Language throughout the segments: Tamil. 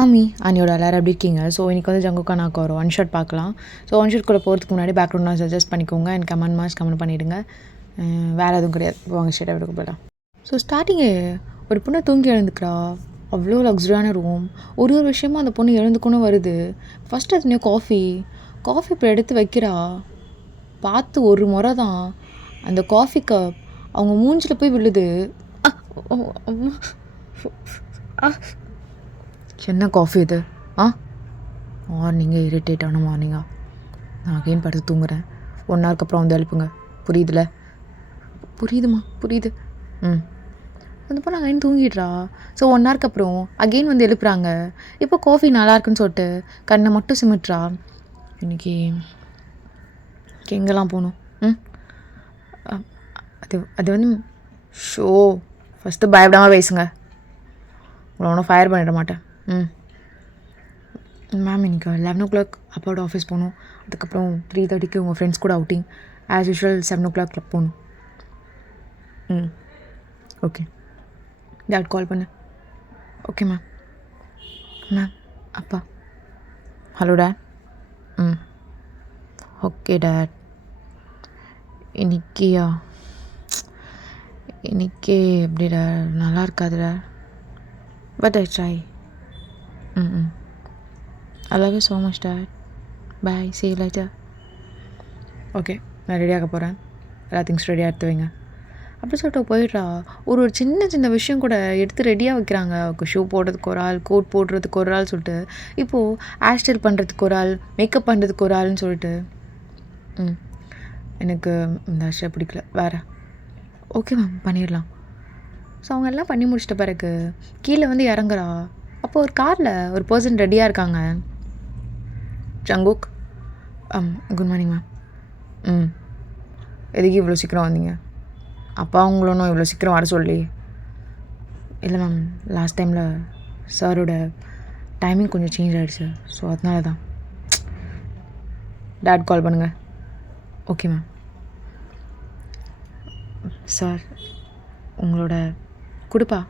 ஆமி அண்ணியோட எல்லாரும் எப்படி இருக்கீங்க? ஸோ இன்றைக்கி வந்து ஜங்குக்கானாக்கு ஒரு ஒன் ஷாட் பார்க்கலாம். ஸோ ஒன் ஷாட் கூட போகிறதுக்கு முன்னாடி பேக்ரவுண்ட் நான் சஜஸ்ட் பண்ணிக்கோங்க அண்ட் கமெண்ட் பண்ணிவிடுங்க. வேறு எதுவும் கிடையாது. வாங்க ஸ்ட்ரெயிட்டாக எடுக்க போயிடலாம். ஸோ ஸ்டார்டிங்கு ஒரு பொண்ணு தூங்கி எழுந்துக்கிறா. அவ்வளோ லக்ஸரியான ரூம். ஒரு விஷயமும் அந்த பொண்ணு எழுந்துக்கணும் வருது. ஃபஸ்ட்டு அதுனே காஃபி இப்போ எடுத்து வைக்கிறா. பார்த்து ஒரு முறை தான் அந்த காஃபி கப் அவங்க மூஞ்சில் போய் விழுது. என்ன காஃபி இது? மார்னிங்கே இரிட்டேட்டான மார்னிங்கா? நான் அகைன் படுத்து தூங்குறேன். 1 ஹவருக்கு அப்புறம் வந்து எழுப்புங்க. புரியுதுல? புரியுது. அந்த பொண்ணு அகைன் தூங்கிடுறா. ஸோ 1 ஹவருக்கு அப்புறம் அகெயின் வந்து எழுப்புறாங்க. இப்போ காஃபி நல்லா இருக்குன்னு சொல்லிட்டு கண்ணை மட்டும் சிமிட்றா. இன்றைக்கி எங்கெல்லாம் போகணும்? அது வந்து ஷோ ஃபஸ்ட்டு பயப்படாமல் பேசுங்க. உங்களை ஒன்றும் ஃபயர் பண்ணிட மாட்டேன். மேம் இன்றைக்கி 11 o'clock அப்பாவோட ஆஃபீஸ் போகணும். அதுக்கப்புறம் 3:30 உங்கள் ஃப்ரெண்ட்ஸ் கூட outing. As usual 7 o'clock club போகணும். ஓகே டேட் கால் பண்ணு. ஓகே மேம் அப்பா. Hello date. Okay date. இன்னைக்கு எப்படி டேட்? நல்லா இருக்காது date. But I try. I love you so much, Dad. Bye. See you later. Okay நான் ரெடியாக போகிறேன். எல்லா திங்ஸ் ரெடியாக எடுத்து வைங்க அப்படி சொல்லிட்டு போயிடுறா. ஒரு சின்ன விஷயம் கூட எடுத்து ரெடியாக வைக்கிறாங்க. அவருக்கு ஷூ போடுறதுக்கு ஒரு ஆள், கோட் போடுறதுக்கு ஒரு ஆள் சொல்லிட்டு, இப்போது ஹேர் ஸ்டைல் பண்ணுறதுக்கு ஒரு ஆள், மேக்கப் பண்ணுறதுக்கு ஒரு ஆள்னு சொல்லிட்டு. எனக்கு இந்த ஹேர் பிடிக்கல, வேறு. ஓகே மேம் பண்ணிடலாம். ஸோ அவங்க எல்லாம் பண்ணி முடிச்சிட்ட பிறகு கீழே வந்து இறங்குறா. அப்போது ஒரு காரில் ஒரு பர்சன் ரெடியாக இருக்காங்க. ஜங்குக். Good morning ma'am. எதுக்கு இவ்வளோ சீக்கிரம் வந்தீங்க? அப்பா உங்களோன்னு இவ்வளோ சீக்கிரம் வர சொல்லி? இல்லை மேம், லாஸ்ட் டைமில் சாரோட டைமிங் கொஞ்சம் சேஞ்ச் ஆகிடுச்சு. ஸோ அதனால தான். டேட் கால் பண்ணுங்கள். Okay ma'am. சார் உங்களோட கொடுப்பா.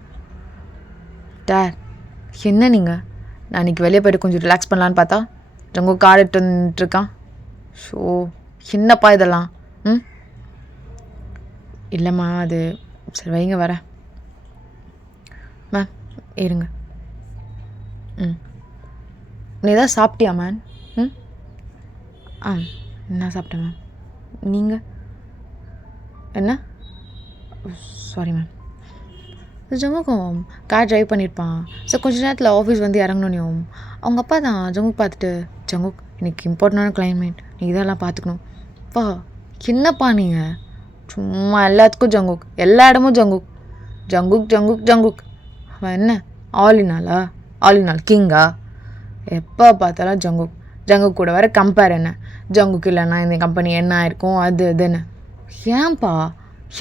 டேட் என்ன நீங்கள்? நான் இன்றைக்கி வெளியே போய்ட்டு கொஞ்சம் ரிலாக்ஸ் பண்ணலான்னு பார்த்தா ஜங்கு கார்டு எடுத்துருக்கான். ஸோ என்னப்பா இதெல்லாம்? இல்லைம்மா அது சரி வைங்க வரேன். மேம் இருங்க. நீ ஏதாவது சாப்பிட்டியா மேம்? என்ன சாப்பிட்டேன் மேம். நீங்கள் என்ன? Sorry ma'am. ஜங்குக்கும் கார் ட்ரைவ் பண்ணியிருப்பான். ஸோ கொஞ்ச நேரத்தில் ஆஃபீஸ் வந்து இறங்கணும். அவங்க அப்பா தான் ஜங்குக் பார்த்துட்டு, ஜங்குக் இன்றைக்கி இம்பார்ட்டண்டான கிளைமேட், நீ இதெல்லாம் பார்த்துக்கணும். அப்பா என்னப்பா நீங்கள் சும்மா எல்லாத்துக்கும் ஜங்குக், எல்லா இடமும் ஜங்குக். அவன் என்ன ஆல் இன் ஆல் கிங்கா? எப்போ பார்த்தாலும் ஜங்குக் கூட வர கம்பேர் என்ன? ஜங்குக் இல்லைன்னா இந்த கம்பெனி என்ன ஆயிருக்கும், அது இதுன்னு. ஏன்பா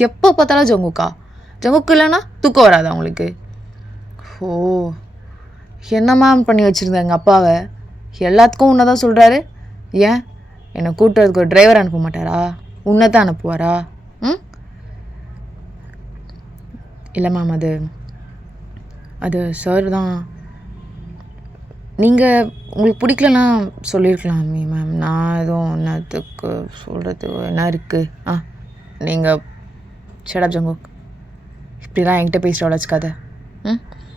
எப்போ பார்த்தாலும் ஜங்குக்கு இல்லைன்னா தூக்கம் வராது அவங்களுக்கு? ஓ என்ன மேம் பண்ணி வச்சுருந்தேன் எங்கள் அப்பாவை? எல்லாத்துக்கும் உன்னை தான் சொல்கிறாரு. ஏன் என்னை கூட்டுறதுக்கு ஒரு டிரைவர் அனுப்ப மாட்டாரா? உன்னை தான் அனுப்புவாரா? இல்லை மேம் அது சார் தான். நீங்கள் உங்களுக்கு பிடிக்கலன்னா சொல்லியிருக்கலாமே மேம். நான் எதுவும் என்னத்துக்கு சொல்கிறதுக்கு என்ன இருக்குது? நீங்கள் ஷட் ஜங்குக். இப்படிலாம் என்கிட்ட பேசுகிற வளர்ச்சிக்காத.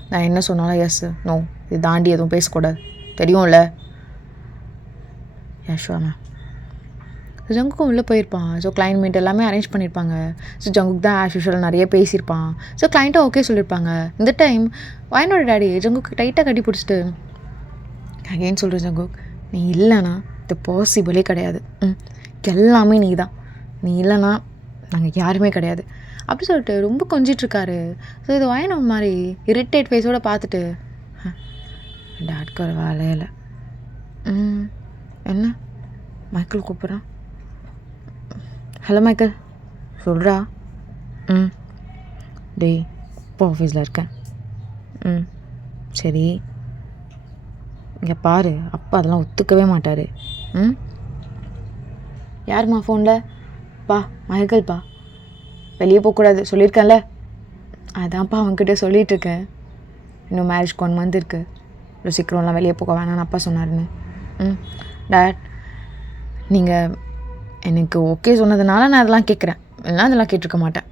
நான் என்ன சொன்னாலும் எஸ் நோ இது தாண்டி எதுவும் பேசக்கூடாது, தெரியும்ல? Sure ma'am. ஜங்குக்கும் உள்ளே போயிருப்பான். ஸோ கிளைண்ட் மீட் எல்லாமே அரேஞ்ச் பண்ணியிருப்பாங்க. ஸோ ஜங்குக் தான் ஆஸ் யூஷுவல் நிறைய பேசியிருப்பான். ஸோ கிளைண்ட்டும் ஓகே சொல்லியிருப்பாங்க. இந்த டைம் வயனோட டேடி ஜங்குக்கு டைட்டாக கட்டி பிடிச்சிட்டு அகெயின் சொல்கிறேன், ஜங்குக் நீ இல்லைன்னா இது பாசிபிளே கிடையாது. எல்லாமே நீ தான். நீ இல்லைன்னா நாங்கள் யாருமே கிடையாது அப்படி சொல்லிட்டு ரொம்ப கொஞ்சிட்ருக்காரு. ஸோ இது வயன் ஒரு மாதிரி இரிட்டேட் ஃபேஸோடு பார்த்துட்டு, டாட்க்கு ஒரு வேலையில் என்ன மைக்கேல் கூப்பிட்றான். ஹலோ மைக்கேல் சொல்கிறா. டேய் இப்போ ஆஃபீஸில் இருக்கேன். சரி இங்கே பாரு, அப்பா அதெல்லாம் ஒத்துக்கவே மாட்டார். யாரும்மா ஃபோனில்? பா மைக்கேல்ப்பா. வெளியே போகக்கூடாது சொல்லியிருக்கேன்ல. அதான்ப்பா அவன்கிட்ட சொல்லிகிட்ருக்கேன். இன்னும் மேரேஜ்க்கு 1 month இருக்குது. இவ்வளோ சீக்கிரம்லாம் வெளியே போக வேணாம்னு அப்பா சொன்னாருன்னு. டேட் நீங்கள் எனக்கு ஓகே சொன்னதுனால நான் அதெல்லாம் கேட்குறேன், இல்லைனா அதெல்லாம் கேட்டிருக்க மாட்டேன்.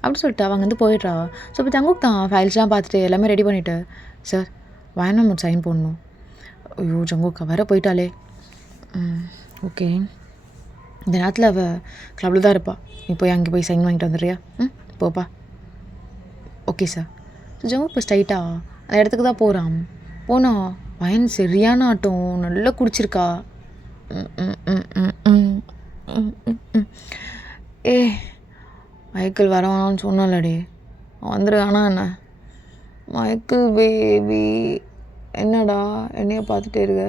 அப்படின்னு சொல்லிட்டு அவங்க வந்து போயிடுறா. ஸோ இப்போ ஜங்குக் தான் ஃபைல்ஸ்லாம் பார்த்துட்டு எல்லாமே ரெடி பண்ணிவிட்டு, சார் வேணும் சைன் போடணும். ஐயோ ஜங்குக் வேற போயிட்டாலே. ஓகே இந்த நேரத்தில் அவள் கிளப்பில் தான் இருப்பாள். நீ போய் அங்கே போய் சைன் வாங்கிட்டு வந்துடுறியா? போப்பா. Okay sir. ஸோ ஜங்குக் இப்போ ஸ்ட்ரைட்டாக அந்த இடத்துக்கு தான் போகிறான். போனால் வயன் சரியான ஆட்டம், நல்லா குடிச்சிருக்கா. ஏ மைக்கேல் வர வேணாம்னு சொன்னாலடே, வந்துடுவானா என்ன? மைக்கேல் பேபி என்னடா என்னைய பார்த்துட்டே இருக்க?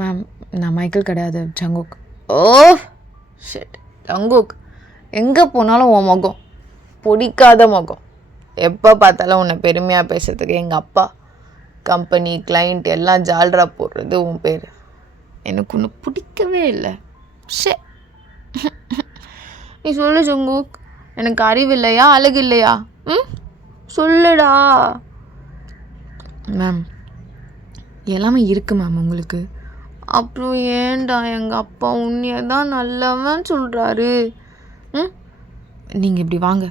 மேம் நான் மைக்கேல் கிடையாது, ஜங்குக். ஓ ஷிட், ஜங்குக் எங்கே போனாலும் உன் முகம் பிடிக்காத முகம். எப்போ பார்த்தாலும் உன்னை பெருமையாக பேசுறதுக்கு எங்கள் அப்பா, கம்பெனி, கிளைண்ட் எல்லாம் ஜால்ரா போடுறது உன் பேர். எனக்கு ஒன்று பிடிக்கவே இல்லை. ஷே நீ சொல்லு ஜங்குக், எனக்கு அறிவு இல்லையா, அழகு இல்லையா? சொல்லுடா. மேம் எல்லாமே இருக்குது மேம் உங்களுக்கு. அப்புறம் ஏன்டா எங்கள் அப்பா உன்னைய தான் நல்லவன் சொல்கிறாரு? நீங்கள் இப்படி வாங்க,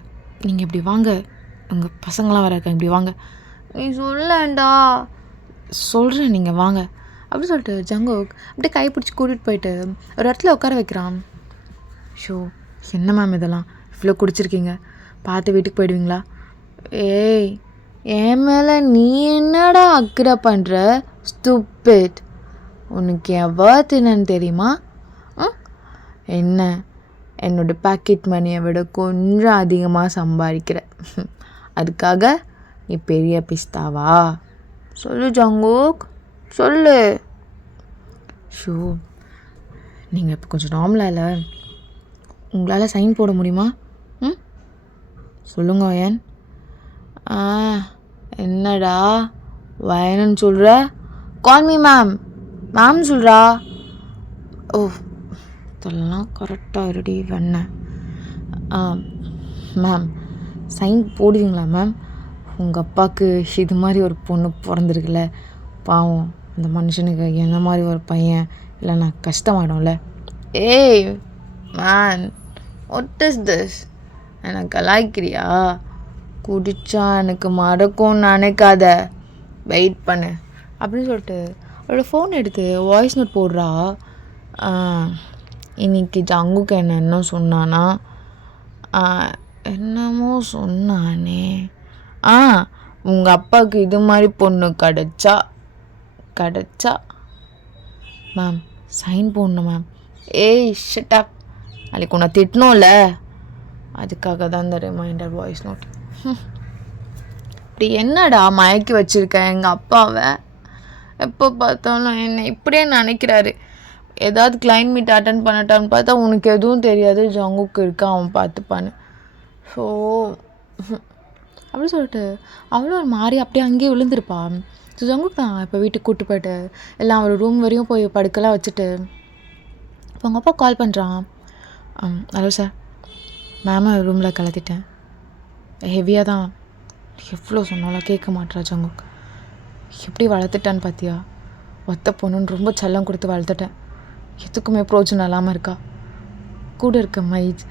நீங்கள் இப்படி வாங்க, உங்கள் பசங்களாம் வர இருக்காங்க, இப்படி வாங்க. நீ சொல்லேன்டா. சொல்கிறேன், நீங்கள் வாங்க அப்படின்னு சொல்லிட்டு ஜங்குக் அப்படியே கைப்பிடிச்சி கூட்டிகிட்டு போயிட்டு ஒரு இடத்துல உட்கார வைக்கிறான். ஷோ என்ன மேம் இதெல்லாம் இவ்வளோ குடிச்சிருக்கீங்க, பார்த்து வீட்டுக்கு போயிடுவீங்களா? ஏய் என் மேலே நீ என்னடா அக்கறை பண்ணுற ஸ்டூபிட்? உனக்கு என் வர்த் என்னன்னு தெரியுமா? என்ன என்னோட பாக்கெட் மணியை விட கொஞ்சம் அதிகமாக சம்பாதிக்கிற, அதுக்காக நீ பெரிய பிஸ்தாவா? சொல்லு ஜங்குக் சொல்லு. ஷோ நீங்கள் இப்போ கொஞ்சம் நார்மலாக இல்லை, உங்களால் சைன் போட முடியுமா? சொல்லுங்க வயன். என்னடா வயனுன்னு சொல்கிற? கால் மீ மேம், மேம் சொல்கிறா. ஓ இதெல்லாம் கரெக்டாக ரெடி பண்ணேன். மேம் சைன் போடுவீங்களா மேம்? உங்கள் அப்பாவுக்கு இது மாதிரி ஒரு பொண்ணு பிறந்திருக்குல்ல, பாவம் அந்த மனுஷனுக்கு என்ன மாதிரி ஒரு பையன் இல்லைண்ணா கஷ்டமாயிடும்ல. ஏய் மேன் வாட் இஸ் திஸ்? எனக்கு கலாய்க்கிறியா? குடிச்சா எனக்கு மறக்கும்னு நினைக்காத, வெயிட் பண்ணு அப்படின்னு சொல்லிட்டு அவளோட ஃபோன் எடுத்து வாய்ஸ் நோட் போடுறா. இன்னைக்கு ஜங்குக்கு என்ன சொன்னானா? என்னமோ சொன்னானே, உங்கள் அப்பாவுக்கு இது மாதிரி பொண்ணு கிடச்சா மேம் சைன் போடணும் மேம். ஏய் ஷட் அப், நாளைக்கு உன்னை திட்டணும்ல, அதுக்காக தான் இந்த ரிமைண்டர் வாய்ஸ் நோட். இப்படி என்னடா மயக்கி வச்சுருக்கேன் எங்கள் அப்பாவை? எப்போ பார்த்தாலும் என்னை இப்படியே நினைக்கிறாரு. ஏதாவது கிளைண்ட் மீட் அட்டன் பண்ணட்டான்னு பார்த்தா உனக்கு எதுவும் தெரியாது, ஜங்குக்கு இருக்கா அவன் பார்த்துப்பான்னு. ஸோ அப்படி சொல்லிட்டு அவ்வளோ ஒரு மாதிரி அப்படியே அங்கேயே விழுந்திருப்பா. ஸோ ஜங்குக்கு தான் இப்போ வீட்டுக்கு கூப்பிட்டு போயிட்டு எல்லாம் ஒரு ரூம் வரையும் போய் படுக்கலாம் வச்சுட்டு இப்போ அவங்க அப்பா கால் பண்ணுறான். ஹலோ சார், மேமை ரூமில் கலத்திட்டேன். ஹெவியாக தான், எவ்வளோ சொன்னாலும் கேட்க மாட்டேறா ஜங்குக். எப்படி வளர்த்துட்டான்னு பார்த்தியா? ஒத்த பொண்ணுன்னு ரொம்ப செல்லம் கொடுத்து வளர்த்துட்டேன், எதுக்குமே பிரோஜனம் இல்லாமல் இருக்கா. கூட இருக்க மைஜ்,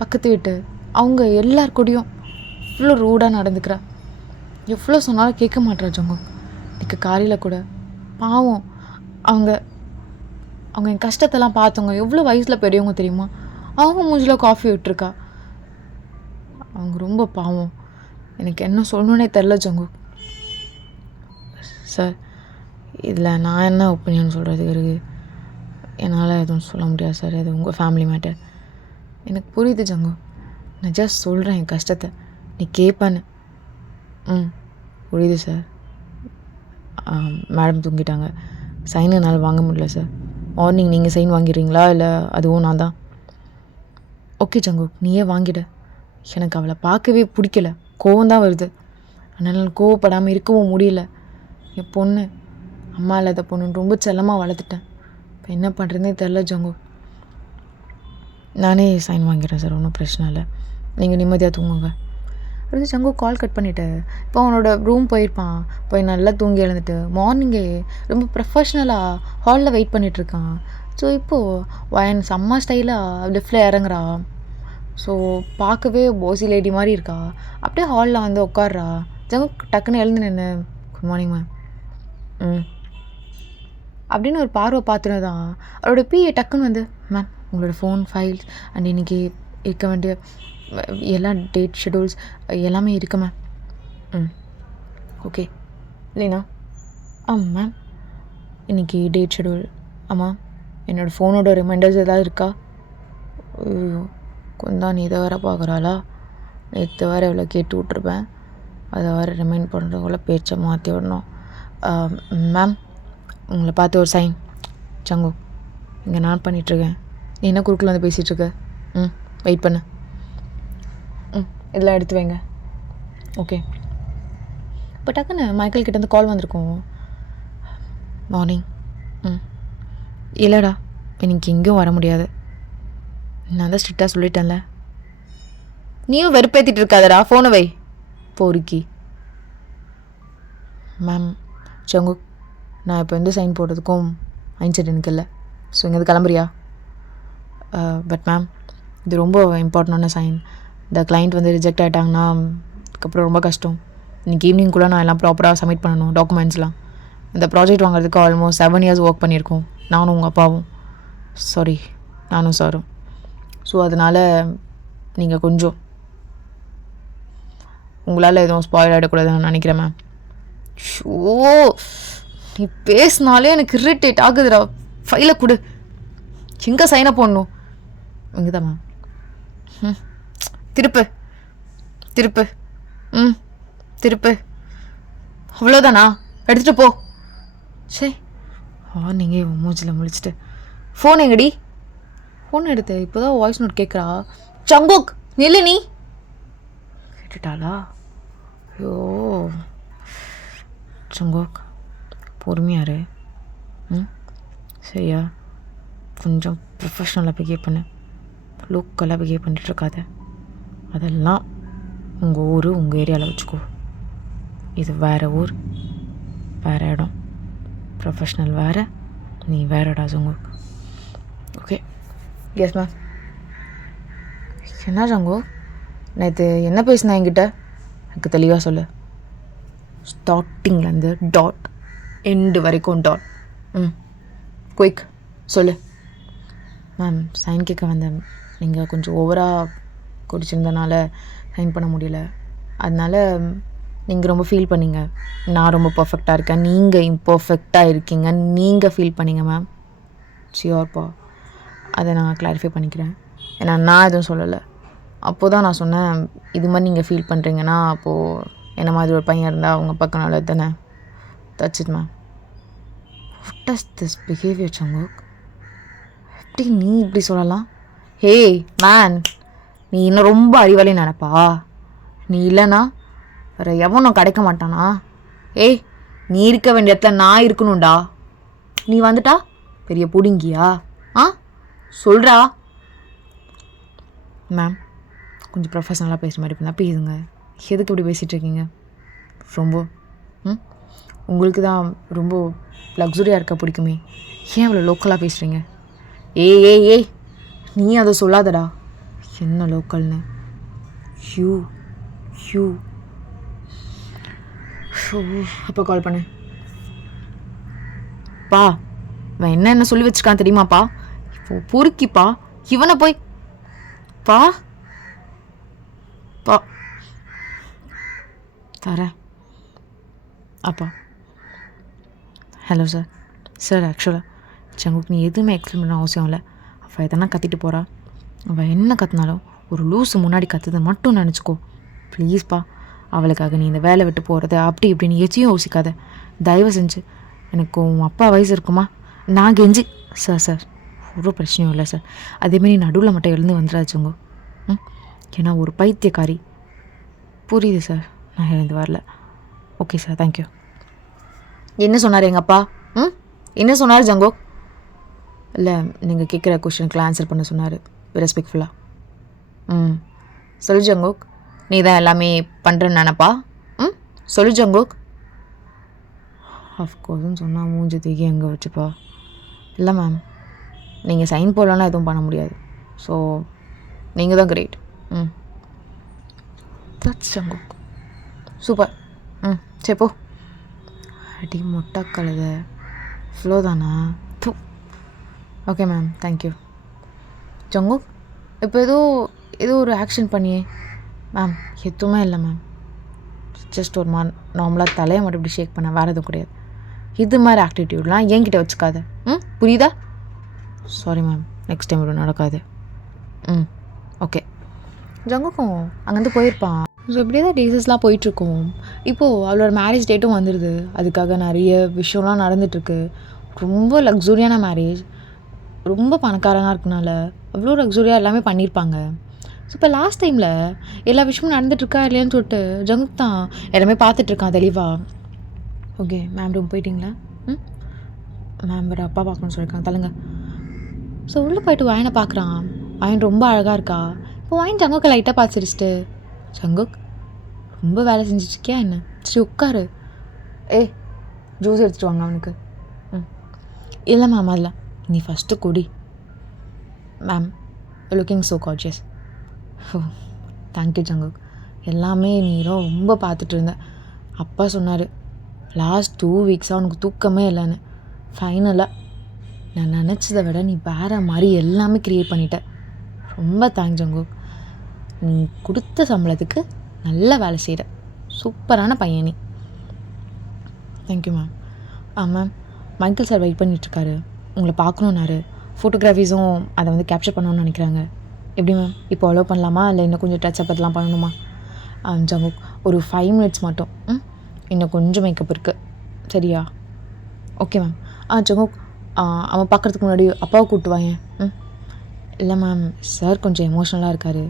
பக்கத்து வீட்டு, அவங்க எல்லார் கூடயும் இவ்வளோ ரூடாக நடந்துக்கிறா. எவ்வளோ சொன்னாலும் கேட்க மாட்டேறா ஜங்குக். எனக்கு காலையில் கூட பாவம் அவங்க என் கஷ்டத்தெல்லாம் பார்த்தவங்க எவ்வளோ வயசில் பெரியவங்க தெரியுமா, அவங்க மூஞ்சில் காஃபி விட்டுருக்கா. அவங்க ரொம்ப பாவம். எனக்கு என்ன சொல்லணுன்னே தெரில ஜங்குக். சார் இதில் நான் என்ன ஒப்பீனியன் சொல்கிறது இருக்குது, என்னால் எதுவும் சொல்ல முடியாது சார், இது உங்கள் ஃபேமிலி மேட்டர். எனக்கு புரியுது ஜங்குக், நான் ஜஸ்ட் சொல்கிறேன் என் கஷ்டத்தை, நீ கேட்பேன்னு. புரியுது சார். மேடம் தூங்கிட்டாங்க, சைன் என்னால் வாங்க முடியல சார். மார்னிங் நீங்கள் சைன் வாங்கிடுறீங்களா இல்லை அதுவும் நான் தான்? ஓகே ஜங்குக், நீயே வாங்கிட. எனக்கு அவளை பார்க்கவே பிடிக்கல, கோவம்தான் வருது. அதனால் கோவப்படாமல் இருக்கவும் முடியல. என் பொண்ணு அம்மா இல்லாத பொண்ணுன்னு ரொம்ப செல்லமாக வளர்த்துட்டேன். இப்போ என்ன பண்ணுறதுனே தெரில ஜங்குக். நானே சைன் வாங்கிடுறேன் சார், ஒன்றும் பிரச்சனை இல்லை, நீங்கள் நிம்மதியாக தூங்குங்க. அடுத்து ஜங்குக் கால் கட் பண்ணிவிட்டு இப்போ அவனோட ரூம் போயிருப்பான். போய் நல்லா தூங்கி எழுந்துட்டு மார்னிங்கே ரொம்ப ப்ரொஃபஷ்னலாக ஹாலில் வெயிட் பண்ணிகிட்ருக்கான். ஸோ இப்போது செம்ம ஸ்டைலாக லிஃப்டில் இறங்குறா. ஸோ பார்க்கவே போசி லேடி மாதிரி இருக்கா. அப்படியே ஹாலில் வந்து உட்கார்றா. ஜங்குக் டக்குன்னு எழுந்து நின்று குட் மார்னிங் மேம் அப்படின்னு ஒரு பார்வை பார்த்துன்னு தான் அவரோட பிஏ டக்குன்னு வந்து மேம் உங்களோட ஃபோன் ஃபைல்ஸ் அண்ட் இன்றைக்கி இருக்க வேண்டிய எல்லா டேட் ஷெடியூல்ஸ் எல்லாமே இருக்கு மேம். ஓகே இல்லைண்ணா மேம் இன்றைக்கி டேட் ஷெடியூல். ஆமாம் என்னோடய ஃபோனோட ரிமைண்டர்ஸ் எதாவது இருக்கா? ஐயோ கொஞ்சம் நீ இதை வேறு பார்க்குறாளா? நேற்று வேறு எவ்வளோ கேட்டு விட்ருப்பேன். அதை வேறு ரிமைண்ட் பண்ணுறவங்கள பேச்சை மாற்றி விடணும். மேம் உங்களை பார்த்து ஒரு சைன். ஜங்கு இங்கே நான் பண்ணிகிட்ருக்கேன். நீ என்ன குறுக்கில் வந்து பேசிகிட்ருக்க? வெயிட் பண்ணு. இதெல்லாம் எடுத்து வைங்க. ஓகே. இப்போ டக்குன்னு மைக்கேல் கிட்டேருந்து கால் வந்திருக்கோம். மார்னிங். இல்லைடா இன்னைக்கு எங்கேயும் வர முடியாது. நான் தான் ஸ்ட்ரிக்டாக சொல்லிட்டேன்ல. நீயும் வெறுப்பேற்றிட்டு இருக்காதடா. ஃபோனை வை பொறுக்கி. மேம் ஜங்கு நான் இப்போ எந்த சைன் போடுறதுக்கும் மைண்ட் எனக்கு இல்லை. ஸோ இங்கே கிளம்புறியா? பட் மேம் இது ரொம்ப இம்பார்ட்டண்டான சைன். இந்த கிளைண்ட் வந்து ரிஜெக்ட் ஆகிட்டாங்கன்னா அதுக்கப்புறம் ரொம்ப கஷ்டம். இன்றைக்கி ஈவினிங்குள்ளே நான் எல்லாம் ப்ராப்பராக சப்மிட் பண்ணணும் டாக்குமெண்ட்ஸ்லாம். இந்த ப்ராஜெக்ட் வாங்குறதுக்கு ஆல்மோஸ்ட் 7 years ஒர்க் பண்ணியிருக்கோம் நானும் உங்கள் அப்பாவும். சாரி நானும் சாரும். ஸோ அதனால் நீங்கள் கொஞ்சம் உங்களால் எதுவும் ஸ்பாயில் ஆகிடக்கூடாதுன்னு நான் நினைக்கிறேன் மேம். ஷோ நீ பேசினாலே எனக்கு இரிட்டேட் ஆகுதுடா. ஃபைலை கொடு. எங்கே சைனை போடணும்? இங்கே தான் மேம். திருப்பு திருப்பு திருப்பு. அவ்வளோதானா? எடுத்துகிட்டு போ. சரி நீங்கள் மூஞ்சில் முழிச்சிட்டு ஃபோன் எங்கடி? ஃபோன் எடுத்து இப்போ தான் வாய்ஸ் நோட் கேட்குறா. ஜங்குக் நில்லு. நீ கேட்டுட்டாளா? ஐயோ ஜங்குக் பொறுமையாரு. சரியா கொஞ்சம் ப்ரொஃபஷ்னலாக பிஹேவ் பண்ணு. லோக்கலாக பிஹேவ் பண்ணிகிட்ருக்காத. அதெல்லாம் உங்கள் ஊர் உங்கள் ஏரியாவில் வச்சுக்கோ. இது வேறு ஊர் வேறு இடம். ப்ரொஃபஷ்னல் வேறு நீ வேறடா ஜங்கு. Okay yes ma'am. என்ன ஜங்கு நேற்று என்ன பேசினா என்கிட்ட எனக்கு தெளிவாக சொல்லு. ஸ்டார்டிங்லேருந்து டாட் எண்டு வரைக்கும் டாட். குயிக் சொல்லு. மேம் சைன் கேட்க வந்தேன். நீங்கள் கொஞ்சம் ஓவராக குடிச்சிருந்தனால சைன் பண்ண முடியல. அதனால் நீங்கள் ரொம்ப ஃபீல் பண்ணீங்க நான் ரொம்ப பர்ஃபெக்டாக இருக்கேன், நீங்கள் இம்பர்ஃபெக்டாக இருக்கீங்க நீங்கள் ஃபீல் பண்ணீங்க மேம். ஷியோர்ப்பா அதை நான் கிளாரிஃபை பண்ணிக்கிறேன். ஏன்னா நான் எதுவும் சொல்லலை. அப்போது தான் நான் சொன்னேன் இது மாதிரி நீங்கள் ஃபீல் பண்ணுறீங்கன்னா அப்போது என்ன மாதிரி ஒரு பையன் இருந்தால் அவங்க பக்கம் நல்லது தானே. That's it ma'am. What is this behaviour Jungkook? எப்படி நீ இப்படி சொல்லலாம்? ஹே மேன் நீ இன்னும் ரொம்ப அறிவாளி நினைப்பா. நீ இல்லைன்னா வேறு எவனும் கிடைக்க மாட்டானா? ஏய் நீ இருக்க வேண்டிய இடத்துல நான் இருக்கணும்டா. நீ வந்துட்டா பெரிய புடுங்கியா? சொல்கிறா மேம். கொஞ்சம் ப்ரொஃபஷனலாக பேசுகிற மாதிரி இருந்தால் பேசுங்க. எதுக்கு இப்படி பேசிகிட்ருக்கீங்க? ரொம்ப உங்களுக்கு தான் ரொம்ப லக்ஸுரியாக இருக்க பிடிக்குமே. ஏன் இவ்வளோ லோக்கலாக பேசுகிறீங்க? ஏய் ஏய் ஏய் நீ அதை சொல்லாதடா. என்ன லோக்கல்னு? யூ யூ அப்போ கால் பண்ணு. பா இவன் என்ன சொல்லி வச்சுருக்கான் தெரியுமாப்பா? இப்போ பொறுக்கிப்பா இவனை போய் பா பா தரேன் அப்பா. Hello sir. சார் ஆக்சுவலாக ஜங்குக்கு நீ எதுவுமே எக்ஸ்பிளைன் பண்ண அவசியம் இல்லை. அவள் எதனா கத்திட்டு போகிறா. அவள் என்ன கத்தினாலும் ஒரு லூஸு முன்னாடி கற்றுதை மட்டும் நினச்சிக்கோ ப்ளீஸ்ப்பா. அவளுக்காக நீ இந்த வேலை விட்டு போகிறது அப்படி இப்படி நீ எச்சையும் யோசிக்காத தயவு செஞ்சு. எனக்கு உன் அப்பா வயசு இருக்குமா? நான் கெஞ்சி சார் ஒரு பிரச்சனையும் இல்லை சார். அதேமாரி நடுவில் மட்டும் எழுந்து வந்துடாச்சுங்க. ஏன்னா ஒரு பைத்தியக்காரி. புரியுது சார். நான் எழுந்து வரல. Okay sir thank you. என்ன சொன்னார் எங்கள் அப்பா? என்ன சொன்னார் ஜங்கோ? இல்லை நீங்கள் கேட்குற கொஷனுக்குலாம் ஆன்சர் பண்ண சொன்னார் ரெஸ்பெக்ட்ஃபுல்லாக. சொல்லு ஜங்கோக். நீ தான் எல்லாமே பண்ணுறேன்னு நினப்பா? ம், சொல்லு ஜங்குக். அஃப்கோர்ஸ்ன்னு சொன்னால் மூஞ்சி தூக்கி எங்கே வச்சுப்பா? இல்லை மேம், நீங்கள் சைன் போடலன்னா எதுவும் பண்ண முடியாது. ஸோ நீங்கள் தான் கிரேட். ம், தட்ஸ் ஜங்குக். சூப்பர். ம், சரி போ. அடி மொட்டை கழுத, ஃப்ளோ தானா? தூ. Okay ma'am, thank you. ஜங்குக், இப்போ ஏதோ ஒரு ஆக்ஷன் பண்ணியே. மேம் எதுவுமே இல்லை மேம், ஜஸ்ட் ஒரு நார்மலாக தலையை மட்டும் இப்படி ஷேக் பண்ண, வேறு எதுவும் கிடையாது. இது மாதிரி ஆக்டிடியூட்லாம் என்கிட்ட வச்சுக்காத. ம், புரியுதா? சாரி மேம், நெக்ஸ்ட் டைம் இப்படி நடக்காது. ம், ஓகே. ஜங்குக்கும் அங்கேருந்து போயிருப்பான். ஸோ இப்படியே தான் டேஸஸ்லாம் போயிட்டுருக்கோம். இப்போது அவளோட மேரேஜ் டேட்டும் வந்துடுது. அதுக்காக நிறைய விஷயம்லாம் நடந்துகிட்ருக்கு. ரொம்ப லக்ஸூரியான மேரேஜ், ரொம்ப பணக்காரனாக இருக்கனால அவ்வளோ லக்ஸூரியாக எல்லாமே பண்ணியிருப்பாங்க. ஸோ இப்போ லாஸ்ட் டைமில் எல்லா விஷயமும் நடந்துகிட்ருக்கா இல்லையான்னு சொல்லிட்டு ஜங்குக் தான் எல்லாமே பார்த்துட்ருக்கான் தெளிவாக. ஓகே மேம், ரூம் போயிட்டிங்களா? ம், மேம் வேறு அப்பா பார்க்கணும்னு சொல்லியிருக்காங்க, தள்ளுங்க. ஸோ உள்ளே போயிட்டு வாயனை பார்க்குறான். வாயன் ரொம்ப அழகாக இருக்கா. இப்போ வாயன் ஜங்குக்கை லைட்டாக பார்த்துருச்சுட்டு, ஜங்குக் ரொம்ப வேலை செஞ்சிட்ருக்கியா என்ன? சரி உட்காரு. ஜூஸ் எடுத்துகிட்டு வாங்க அவனுக்கு. ம், இல்லை மேம் அதில் நீ ஃபஸ்ட்டு குடி. Ma'am looking so gorgeous. Oh thank you Jungkook. எல்லாமே நீ ரொம்ப பார்த்துட்டு இருந்த. அப்பா சொன்னார் லாஸ்ட் 2 வீக்ஸாக அவனுக்கு தூக்கமே இல்லைன்னு. ஃபைனலாக நான் நினச்சதை விட நீ வேறு மாதிரி எல்லாமே க்ரியேட் பண்ணிட்ட. ரொம்ப தேங்க்ஸ் ஜங்குக். நீ கொடுத்த சம்பளத்துக்கு நல்ல வேலை செய்கிற சூப்பரான பையன் நீ. Thank you ma'am. Ma'am Michael sir wait பண்ணிகிட்ருக்காரு, உங்களை பார்க்கணுன்னாரு. ஃபோட்டோகிராஃபிஸும் அதை வந்து கேப்சர் பண்ணணும்னு நினைக்கிறாங்க. எப்படி மேம் இப்போ அலோவ் பண்ணலாமா இல்லை இன்னும் கொஞ்சம் டச்சப் அதெல்லாம் பண்ணணுமா? ஜங்குக் ஒரு 5 மினிட்ஸ் மட்டும். இன்னும் கொஞ்சம் மேக்கப் இருக்குது, சரியா? Okay ma'am. ஜங்குக் அவன் பார்க்குறதுக்கு முன்னாடி அப்பாவை கூப்பிட்டு வாயேன். இல்லை மேம், சார் கொஞ்சம் எமோஷ்னலாக இருக்கார்,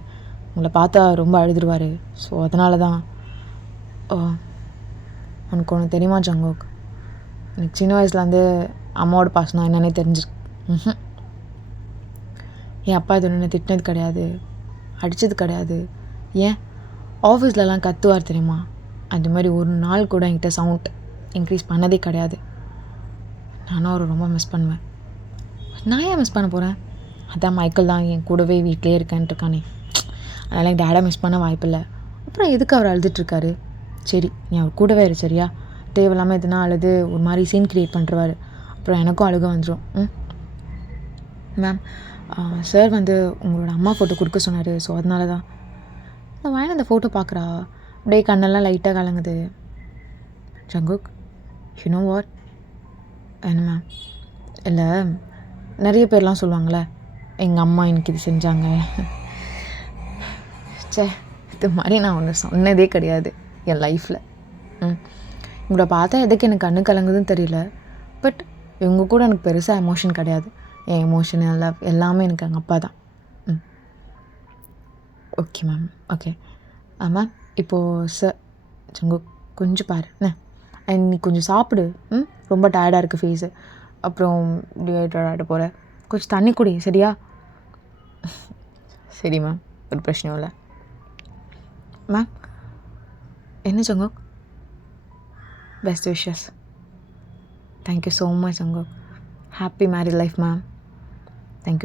உங்களை பார்த்தா ரொம்ப அழுதுருவார். ஸோ அதனால தான். உனக்கு ஒன்று தெரியுமா ஜங்குக், எனக்கு சின்ன வயசுலேருந்து அம்மாவோட பாசனம் என்னென்னே தெரிஞ்சிருக்கு. என் அப்பா இது ஒன்று திட்டினது கிடையாது, அடித்தது கிடையாது. ஏன் ஆஃபீஸ்லலாம் கத்துவார் தெரியுமா, அது மாதிரி ஒரு நாள் கூட என்கிட்ட சவுண்ட் இன்க்ரீஸ் பண்ணதே கிடையாது. நானும் அவரை ரொம்ப மிஸ் பண்ணுவேன். நான் ஏன் மிஸ் பண்ண போகிறேன்? அதான் மைக்கேல் தான் என் கூடவே வீட்டிலே இருக்கேன்ட்டு இருக்கானே, அதனால் என் டேடை மிஸ் பண்ண வாய்ப்பில்லை. அப்புறம் எதுக்கு அவர் அழுதுட்ருக்காரு? சரி நீ அவர் கூடவே இரு, சரியா? தேவையில்லாமல் எதுனா அழுது ஒரு மாதிரி சீன் க்ரியேட் பண்ணுறவாரு, அப்புறம் எனக்கும் அழுக வந்துடும். மேம் சார் வந்து உங்களோட அம்மா ஃபோட்டோ கொடுக்க சொன்னார், ஸோ அதனால தான். நான் வாங்க அந்த ஃபோட்டோ பார்க்குறா, அப்படியே கண்ணெல்லாம் லைட்டாக கலங்குது. Jungkook you know what? என்ன மேம்? இல்லை நிறைய பேர்லாம் சொல்லுவாங்களே எங்கள் அம்மா எனக்கு இது செஞ்சாங்க. சே, இது மாதிரி நான் ஒன்று சொன்னதே கிடையாது என் லைஃப்பில். உங்களோட பார்த்தா எதுக்கு எனக்கு கண்ணு கலங்குதுன்னு தெரியல, பட் இவங்க கூட எனக்கு பெருசாக எமோஷன் கிடையாது. என் எமோஷன் எல்லாமே எனக்கு எங்கள் அப்பா தான். Okay ma'am, okay. மேம் இப்போது சார் ஜங்குக் கொஞ்சம் பாரு என்ன, அண்ட் நீ கொஞ்சம் சாப்பிடு. ரொம்ப டயர்டாக இருக்குது ஃபேஸு, அப்புறம் டிஹைட்ரேட் ஆகிட்டு போகிற. கொஞ்சம் தண்ணி குடி, சரியா? சரி மேம், ஒரு பிரச்சனையும் இல்லை. மேம் என்ன Jungkook? Best wishes. Thank you so much Jungkook. Happy married life ma'am.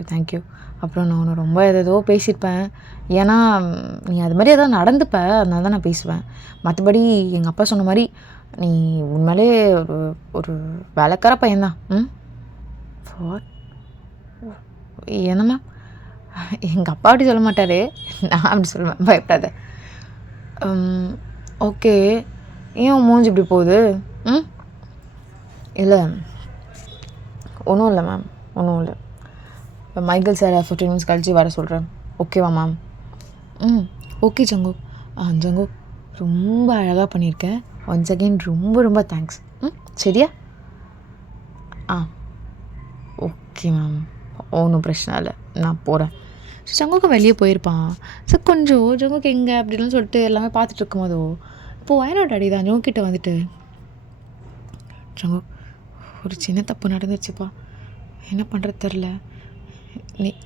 Thank you. அப்புறம் நான் ஒன்று ரொம்ப ஏதோ பேசியிருப்பேன், ஏன்னா நீ அது மாதிரி எதாவது நடந்துப்ப, அதனால தான் நான் பேசுவேன். மற்றபடி எங்கள் அப்பா சொன்ன மாதிரி நீ உண்மையிலே ஒரு வேலைக்கார பையன்தான். வாட்? என்னம்மா? எங்கள் அப்பா அப்படி சொல்ல மாட்டார், நான் அப்படி சொல்லுவேன், பயப்படாத. ஓகே, ஏன் மூஞ்சி இப்படி போகுது? இல்லை ஒன்றும் இல்லை மேம், ஒன்றும் இல்லை. இப்போ மைக்கேல் சார் 15 மினிட்ஸ் கழிச்சு வர சொல்கிறேன், ஓகேவா மேம்? Okay Jungkook. ஜங்குக் ரொம்ப அழகாக பண்ணியிருக்கேன். ஒன்ஸ் அகெயின் ரொம்ப ரொம்ப தேங்க்ஸ். சரியா? ஓகே மேம், ஒன்றும் பிரச்சனை இல்லை, நான் போகிறேன். ஸோ ஜங்குக்கு வெளியே போயிருப்பான். ஸோ கொஞ்சம் ஜங்குக்கு எங்கே அப்படின்லாம் சொல்லிட்டு எல்லாமே பார்த்துட்டு இருக்கும் போதோ இப்போது வயநாடு அடி தான் ஜங்குக்கிட்ட வந்துட்டு, ஜங்குக் ஒரு சின்ன தப்பு நடந்துச்சுப்பா, என்ன பண்ணுறது தெரில,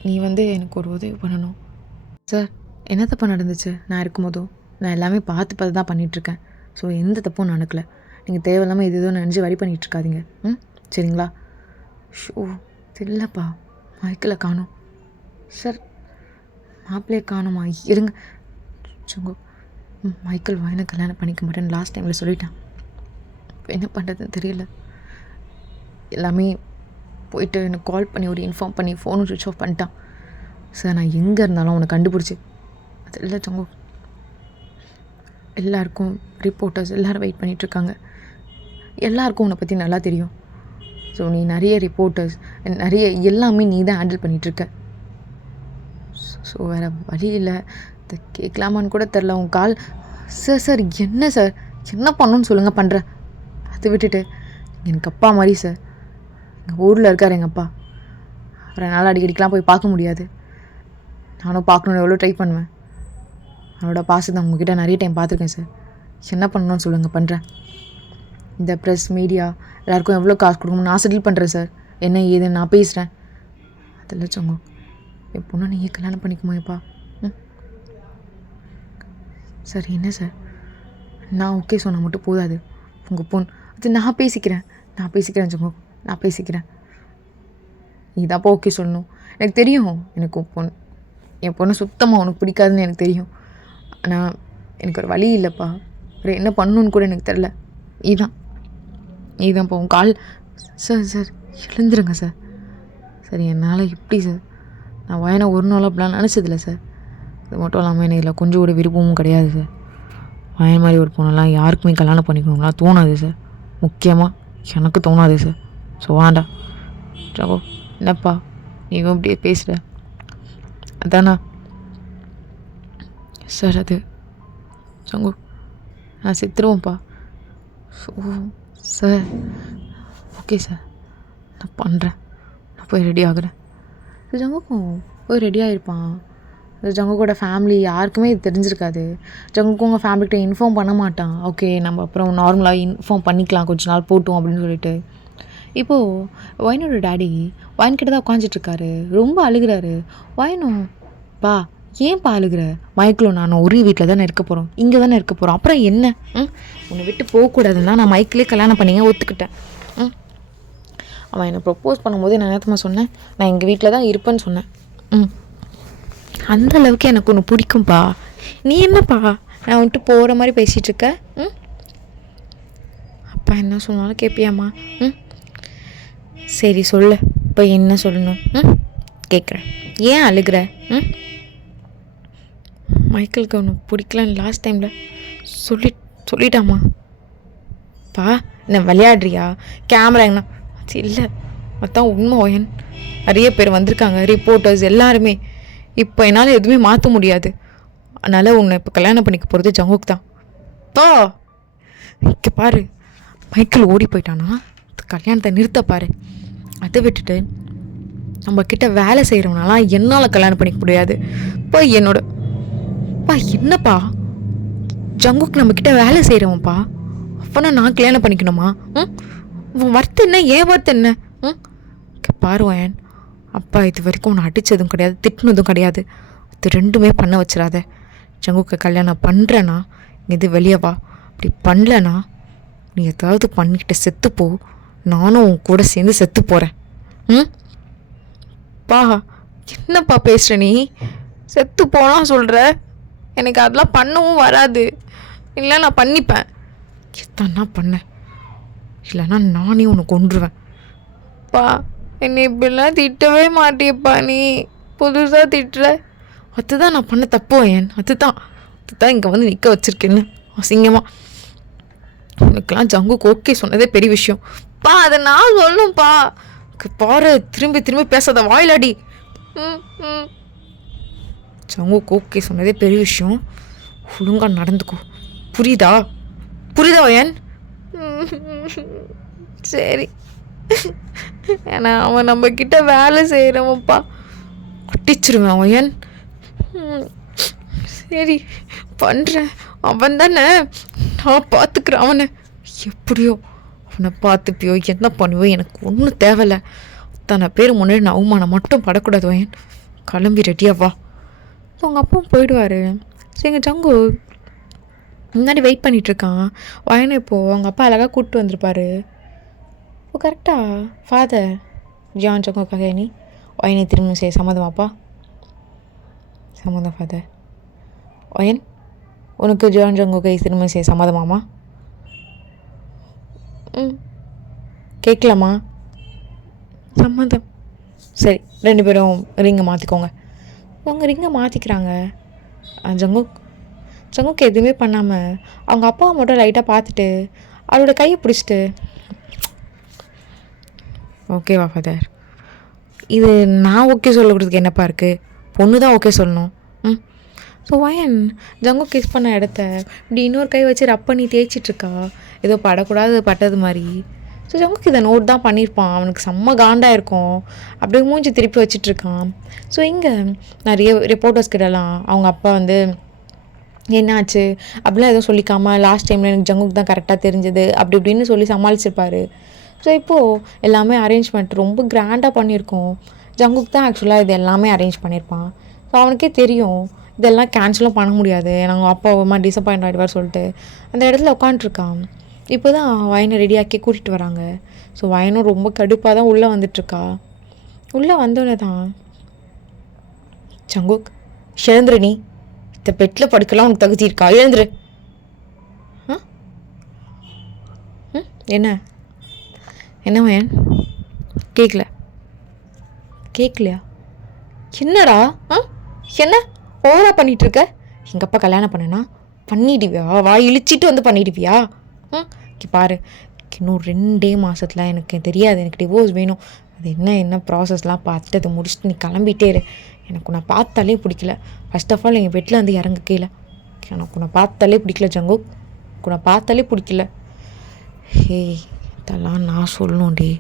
நீ வந்து எனக்கு ஒரு உதவி பண்ணணும். சார் என்ன தப்பு நடந்துச்சு நான் இருக்கும்போதோ? நான் எல்லாமே பார்த்து பார்த்து தான் பண்ணிகிட்ருக்கேன். ஸோ எந்த தப்பும் நடக்கலை. நீங்கள் தேவையில்லாமல் எது நினச்சி வரி பண்ணிகிட்ருக்காதீங்க. சரிங்களா? ஷோ இல்லைப்பா, மைக்கில் காணோம் சார். மாப்பிள்ளையை காணுமா? இருங்க ஜங்கு. மைக்கேல் வாயினை கல்யாணம் பண்ணிக்க மாட்டேன்னு லாஸ்ட் டைமில் சொல்லிட்டான். இப்போ என்ன பண்ணுறதுன்னு தெரியல. எல்லாமே போயிட்டு எனக்கு கால் பண்ணி ஒரு இன்ஃபார்ம் பண்ணி ஃபோனும் சுவிட்ச் ஆஃப் பண்ணிட்டான். சார் நான் எங்கே இருந்தாலும் அவனை கண்டுபிடிச்சி அது இல்லை ஜங்கு. எல்லாருக்கும் ரிப்போர்ட்டர்ஸ் எல்லோரும் வெயிட் பண்ணிகிட்ருக்காங்க. எல்லாருக்கும் உன்னை பற்றி நல்லா தெரியும். ஸோ நீ நிறைய ரிப்போர்ட்டர்ஸ் நிறைய எல்லாமே நீ தான் ஹேண்டில் பண்ணிகிட்ருக்க. ஸோ வேறு வழி இல்லை. இதை கேட்கலாமான்னு கூட தெரில. உன் கால் சார் என்ன சார் என்ன பண்ணணும்னு சொல்லுங்கள், பண்ணுறேன். அதை விட்டுட்டு எனக்கு அப்பா மாதிரி சார். எங்கள் ஊரில் இருக்கார் எங்கள் அப்பா. அவரை நாள் அடிக்கடிக்கெலாம் போய் பார்க்க முடியாது. நானும் பார்க்கணுன்னு எவ்வளோ ட்ரை பண்ணுவேன். அவரோட பாசத்தை உங்ககிட்ட நிறைய டைம் பார்த்துருக்கேன் சார். என்ன பண்ணணும்னு சொல்லுங்கள், பண்ணுறேன். இந்த ப்ரெஸ் மீடியா எல்லாேருக்கும் எவ்வளோ காசு கொடுக்கணும்னு நான் செட்டில் பண்ணுறேன் சார். என்ன ஏதுன்னு நான் பேசுகிறேன். அதில் சொங்க என் பொண்ணை நீங்கள் கல்யாணம் பண்ணிக்குமோப்பா. சார் என்ன சார், நான் ஓகே சொன்னால் மட்டும் போதாது. உங்கள் பொண்ணு அது நான் பேசிக்கிறேன் சொங்க, நான் பேசிக்கிறேன். நீதான்ப்பா ஓகே சொல்லணும். எனக்கு தெரியும் எனக்கு என் பொண்ணை சுத்தமாக உனக்கு பிடிக்காதுன்னு எனக்கு தெரியும். ஆனால் எனக்கு ஒரு வழி இல்லைப்பா. வேறு என்ன பண்ணணுன்னு கூட எனக்கு தெரில. இதுதான்ப்பா உன் கால். சார் எழுந்துருங்க சார். சரி என்னால் எப்படி சார், நான் வயனை ஒரு நாள் அப்படிலாம் நினச்சதில்லை சார். அது மட்டும் இல்லாமல் எனக்கு இதில் கொஞ்சம் கூட விருப்பமும் கிடையாது சார். வயன் மாதிரி ஒரு பொண்ணெல்லாம் யாருக்குமே கல்யாணம் பண்ணிக்கணும்லாம் தோணாது சார். முக்கியமாக எனக்கு தோணாது சார். ஸோ வேண்டாம் ஜகோ. என்னப்பா நீவும் இப்படியே பேசுகிற? அதானா சார் அது ஜங்கு நான் செத்துருவேன்ப்பா. ஸோ சார் ஓகே சார் நான் பண்ணுறேன். நான் போய் ரெடி ஆகுறேன். ஜங்குக்கும் போய் ரெடி ஆகிருப்பான். ஜங்குக்கோட ஃபேமிலி யாருக்குமே இது தெரிஞ்சிருக்காது. ஜங்குக்கும் உங்கள் ஃபேமிலிக்கிட்ட இன்ஃபார்ம் பண்ண மாட்டான். ஓகே நம்ம அப்புறம் நார்மலாக இன்ஃபார்ம் பண்ணிக்கலாம் கொஞ்ச நாள் போட்டோம் அப்படின்னு சொல்லிட்டு. இப்போது வயனோட டேடி வயன்கிட்ட தான் உட்காந்துட்ருக்காரு. ரொம்ப அழுகிறாரு. வயனும் பா ஏன்ப்பா அழுகிற? மைக்கிளும் நானும் ஒரே வீட்டில் தானே இருக்க போகிறோம், இங்கே தானே இருக்க போகிறோம், அப்புறம் என்ன? உன்னை விட்டு போகக்கூடாதுன்னா நான் மைக்கிலே கல்யாணம் பண்ணிங்க ஒத்துக்கிட்டேன். அவன் என்னை ப்ரப்போஸ் பண்ணும்போது நான் நேரத்தமாக சொன்னேன், நான் எங்கள் வீட்டில் தான் இருப்பேன்னு சொன்னேன். அந்த அளவுக்கு எனக்கு ஒன்று பிடிக்கும்ப்பா. நீ என்னப்பா நான் வந்துட்டு போகிற மாதிரி பேசிகிட்ருக்க? அப்பா என்ன சொன்னாலும் கேட்பியாம்மா? சரி சொல்லு இப்போ என்ன சொல்லணும்? கேட்குறேன். ஏன் அழுகிற? மைக்கிளுக்கு ஒன்று பிடிக்கலன்னு லாஸ்ட் டைமில் சொல்லிட்டாமா? பா என்ன விளையாடுறியா? கேமரா என்ன? இல்லை அதான் உண்மை ஓயன். நிறைய பேர் வந்திருக்காங்க, ரிப்போர்ட்டர்ஸ் எல்லாருமே. இப்போ என்னால் எதுவுமே மாற்ற முடியாது. அதனால் உன்னை இப்போ கல்யாணம் பண்ணிக்க போகிறது ஜங்குக்கு தான். பா இங்கே பாரு, மைக்கிள் ஓடி போயிட்டானா கல்யாணத்தை நிறுத்த பாரு. அதை விட்டுட்டு நம்மக்கிட்ட வேலை செய்கிறவனாலாம் என்னால் கல்யாணம் பண்ணிக்க முடியாது. இப்போ என்னப்பா ஜங்குக்கு நம்மக்கிட்ட வேலை செய்கிறவன்ப்பா, அப்போனா நான் கல்யாணம் பண்ணிக்கணுமா? உன் வர்த்து என்ன, ஏன் வர்த்து என்ன? பாருவேன், அப்பா இது வரைக்கும் உன்னை அடித்ததும் கிடையாது, திட்டினதும் கிடையாது. அது ரெண்டுமே பண்ண வச்சிடாத. ஜங்குக்கு கல்யாணம் பண்ணுறேன்னா இது வெளியே வா. அப்படி பண்ணலனா நீ ஏதாவது பண்ணிக்கிட்ட செத்துப்போ, நானும் உன் கூட சேர்ந்து செத்து போகிறேன். பா என்னப்பா பேசுகிற நீ? செத்து போனால் சொல்கிற? எனக்கு அதெல்லாம் பண்ணவும் வராது. இல்லை நான் பண்ணிப்பேன். எத்தனா பண்ணேன், இல்லைன்னா நானே உன்னை கொன்றுவேன். பா என்னை இப்படிலாம் திட்டவே மாட்டியப்பா, நீ புதுசாக திட்டுற. அதுதான் நான் பண்ண தப்பு ஏன், அதுதான் இங்கே வந்து நிற்க வச்சுருக்கேன்னு அசிங்கமாக. உனக்கெல்லாம் ஜங்குக்கு ஓகே சொன்னதே பெரிய விஷயம். பா அதை நான் சொல்லணும்ப்பா. பாரு திரும்பி திரும்பி பேசாத, வாயிலாடி. ஜங்குக்கு ஓகே சொன்னதே பெரிய விஷயம். ஒழுங்காக நடந்துக்கோ, புரியுதா ஏன்? சரி, ஏன்னா அவன் நம்மக்கிட்ட வேலை செய்கிறவன்ப்பா, கட்டிச்சிருவேன் அவன் ஏன். சரி பண்ணுறேன், அவன் தானே, நான் பார்த்துக்கிறேன் அவனை. எப்படியோ அவனை பார்த்துப்பியோ என்ன பண்ணுவோ எனக்கு ஒன்றும் தேவையில்லை. அத்தனை பேர் முன்னாடி நான் அவமானம் மட்டும் படக்கூடாது ஏன். கிளம்பி ரெடியாக வா. உங்கள் அப்பாவும் போயிடுவார். சரிங்க ஜங்கு முன்னாடி வெயிட் பண்ணிகிட்ருக்கான். வயனை இப்போது அவங்க அப்பா அழகாக கூப்பிட்டு வந்திருப்பாரு. இப்போ கரெக்டாக ஃபாதர் ஜான் ஜங்குக்காக நீ வயனை திரும்ப செய்ய சம்மதமாப்பா? சம்மதம் ஃபாதர். வயன், உனக்கு ஜான் ஜங்குக்கை திரும்ப செய்ய சம்மதமாமா? கேட்கலாமா? சம்மதம். சரி, 2 பேரும் ரிங்கை மாற்றிக்கோங்க. அவங்க ரிங்கை மாற்றிக்கிறாங்க. ஜங்குக்கு எதுவுமே பண்ணாமல் அவங்க அப்பாவை மட்டும் லைட்டாக பார்த்துட்டு அவரோட கையை பிடிச்சிட்டு, ஓகேவா ஃபாதர்? இது நான் ஓகே சொல்ல கொடுத்துக்கு என்னப்பா இருக்குது? பொண்ணு தான் ஓகே சொல்லணும். ஸோ வயன் ஜங்கு கிஸ் பண்ண இடத்த இப்படி இன்னொரு கை வச்சு ரப் பண்ணி தேய்ச்சிட்ருக்கா, ஏதோ படக்கூடாது பட்டது மாதிரி. ஸோ ஜங்குக்கு இதை நோட் தான் பண்ணியிருப்பான். அவனுக்கு செம்ம காண்டாக இருக்கும். அப்படியே மூஞ்சி திருப்பி வச்சிட்ருக்கான். ஸோ இங்கே நிறைய ரிப்போர்ட்டர்ஸ் கிட்டலாம் அவங்க அப்பா வந்து என்னாச்சு அப்படிலாம் எதுவும் சொல்லிக்காமல் லாஸ்ட் டைமில் எனக்கு ஜங்குக்கு தான் கரெக்டாக தெரிஞ்சது அப்படி இப்படின்னு சொல்லி சமாளிச்சிருப்பார். ஸோ இப்போது எல்லாமே அரேஞ்ச்மெண்ட் ரொம்ப கிராண்டாக பண்ணியிருக்கோம். ஜங்குக்கு தான் ஆக்சுவலாக இது எல்லாமே அரேஞ்ச் பண்ணியிருப்பான். ஸோ அவனுக்கே தெரியும் இதெல்லாம் கேன்சலும் பண்ண முடியாது, நாங்கள் அப்பா அம்மா டிசப்பாயிண்ட் ஆகிடுவார் சொல்லிட்டு அந்த இடத்துல உட்காண்ட்ருக்கான். இப்போ தான் வயனை ரெடியாக்கி கூட்டிகிட்டு வராங்க. ஸோ வயனும் ரொம்ப கடுப்பாக தான் உள்ளே வந்துட்டுருக்கா. உள்ளே வந்தோடனே தான் ஜங்குக், எழுந்துரு, நீ இந்த பெட்டில் படுக்கலாம் உனக்கு தகுதி இருக்கா? எழுந்துரு. என்ன என்ன வயன்? கேட்கலையா? என்னடா என்ன ஓவரா பண்ணிகிட்ருக்க? எங்கள் அப்பா கல்யாணம் பண்ணனா பண்ணிடுவியா? வாய் இழிச்சிட்டு வந்து பண்ணிடுவியா? பாரு, இன்னும் 2 மாதத்தில் எனக்கு தெரியாது, எனக்கு டிவோர்ஸ் வேணும். அது என்ன ப்ராசஸ்லாம் பார்த்துட்டு அதை முடிச்சுட்டு நீ கிளம்பிட்டே இரு. எனக்கு உன்னை பார்த்தாலே பிடிக்கல. ஃபர்ஸ்ட் ஆஃப் ஆல் எங்கள் பெட்டில் வந்து இறங்க கீழே. எனக்கு உன்னை பார்த்தாலே பிடிக்கல ஜங்கு, உன்னை பார்த்தாலே பிடிக்கல. ஹே, இதெல்லாம் நான் சொல்லணும்டி.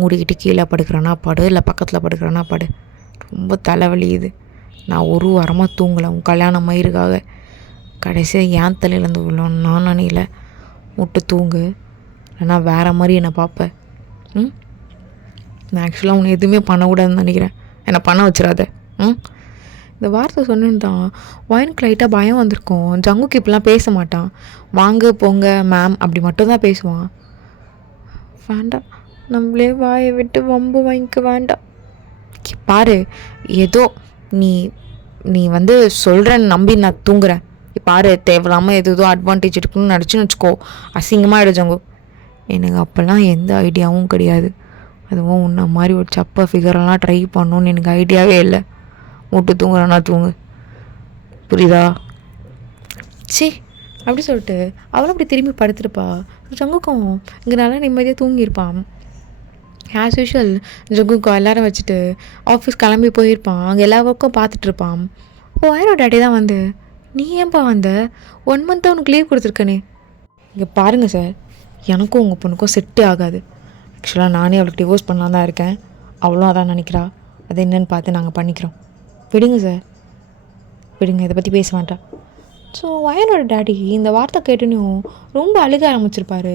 மூடிக்கிட்டு கீழே படுக்கிறேன்னா படு, இல்லை பக்கத்தில் படுக்கிறேன்னா படு. ரொம்ப தலைவலி இது. நான் ஒரு வாரமாக தூங்கலை உன் கல்யாண மயிருக்காக. கடைசியாக ஏன் தலையிலேருந்து விழும் நான் நினைல. முட்டு தூங்கு, இல்லைனா வேறு மாதிரி என்னை பார்ப்பேன். நான் ஆக்சுவலாக உன்னை எதுவுமே பண்ணக்கூடாதுன்னு நினைக்கிறேன். என்னை பண்ண வச்சிடாத. இந்த வார்த்தை சொன்னேன்னு தான் வயனுக்கு லைட்டாக பயம் வந்திருக்கும். ஜங்குக்கு இப்படிலாம் பேச மாட்டான். வாங்க போங்க மேம் அப்படி மட்டும் தான் பேசுவான். வேண்டாம், நம்மளே வாயை விட்டு வம்பு வாங்கிக்க வேண்டாம். பாரு, ஏதோ நீ வந்து சொல்கிறேன்னு நம்பி நான் தூங்குறேன். பாரு, தேவையில்லாமல் எதோ அட்வான்டேஜ் இருக்குன்னு நினச்சின்னு வச்சுக்கோ, அசிங்கமாக எடுஜங்கோ. எனக்கு அப்போல்லாம் எந்த ஐடியாவும் கிடையாது. அதுவும் உன்ன மாதிரி ஒரு சப்ப ஃபிகரெல்லாம் ட்ரை பண்ணணுன்னு எனக்கு ஐடியாவே இல்லை. மூட்டு தூங்குறேன்னா தூங்கு, புரியுதா? சி அப்படி சொல்லிட்டு அவளும் அப்படி திரும்பி படுத்துருப்பா. ஜங்குக்கும் இங்கே நல்லா நிம்மதியாக தூங்கியிருப்பான். ஆஸ் யூஷுவல் ஜங்குக்கும் எல்லோரும் வச்சுட்டு ஆஃபீஸ் கிளம்பி போயிருப்பான். அங்கே எல்லா ஒர்க்கும் பார்த்துட்ருப்பான். வயனோட டேடி தான் வந்து, நீ ஏன்பா வந்த? 1 மந்த்தாக உனக்கு லீவ் கொடுத்துருக்கனே. இங்கே பாருங்கள் சார், எனக்கும் உங்கள் பொண்ணுக்கும் செட்டே ஆகாது. ஆக்சுவலாக நானே அவளுக்கு டிவோர்ஸ் பண்ணலாம் தான் இருக்கேன். அவளும் அதான் நினைக்கிறா. அது என்னன்னு பார்த்து நாங்கள் பண்ணிக்கிறோம். விடுங்க சார், விடுங்க, இதை பற்றி பேச வேண்டாம். ஸோ வயனோட டேடி இந்த வார்த்தை கேட்டுனையும் ரொம்ப அழுக ஆரம்பிச்சிருப்பாரு.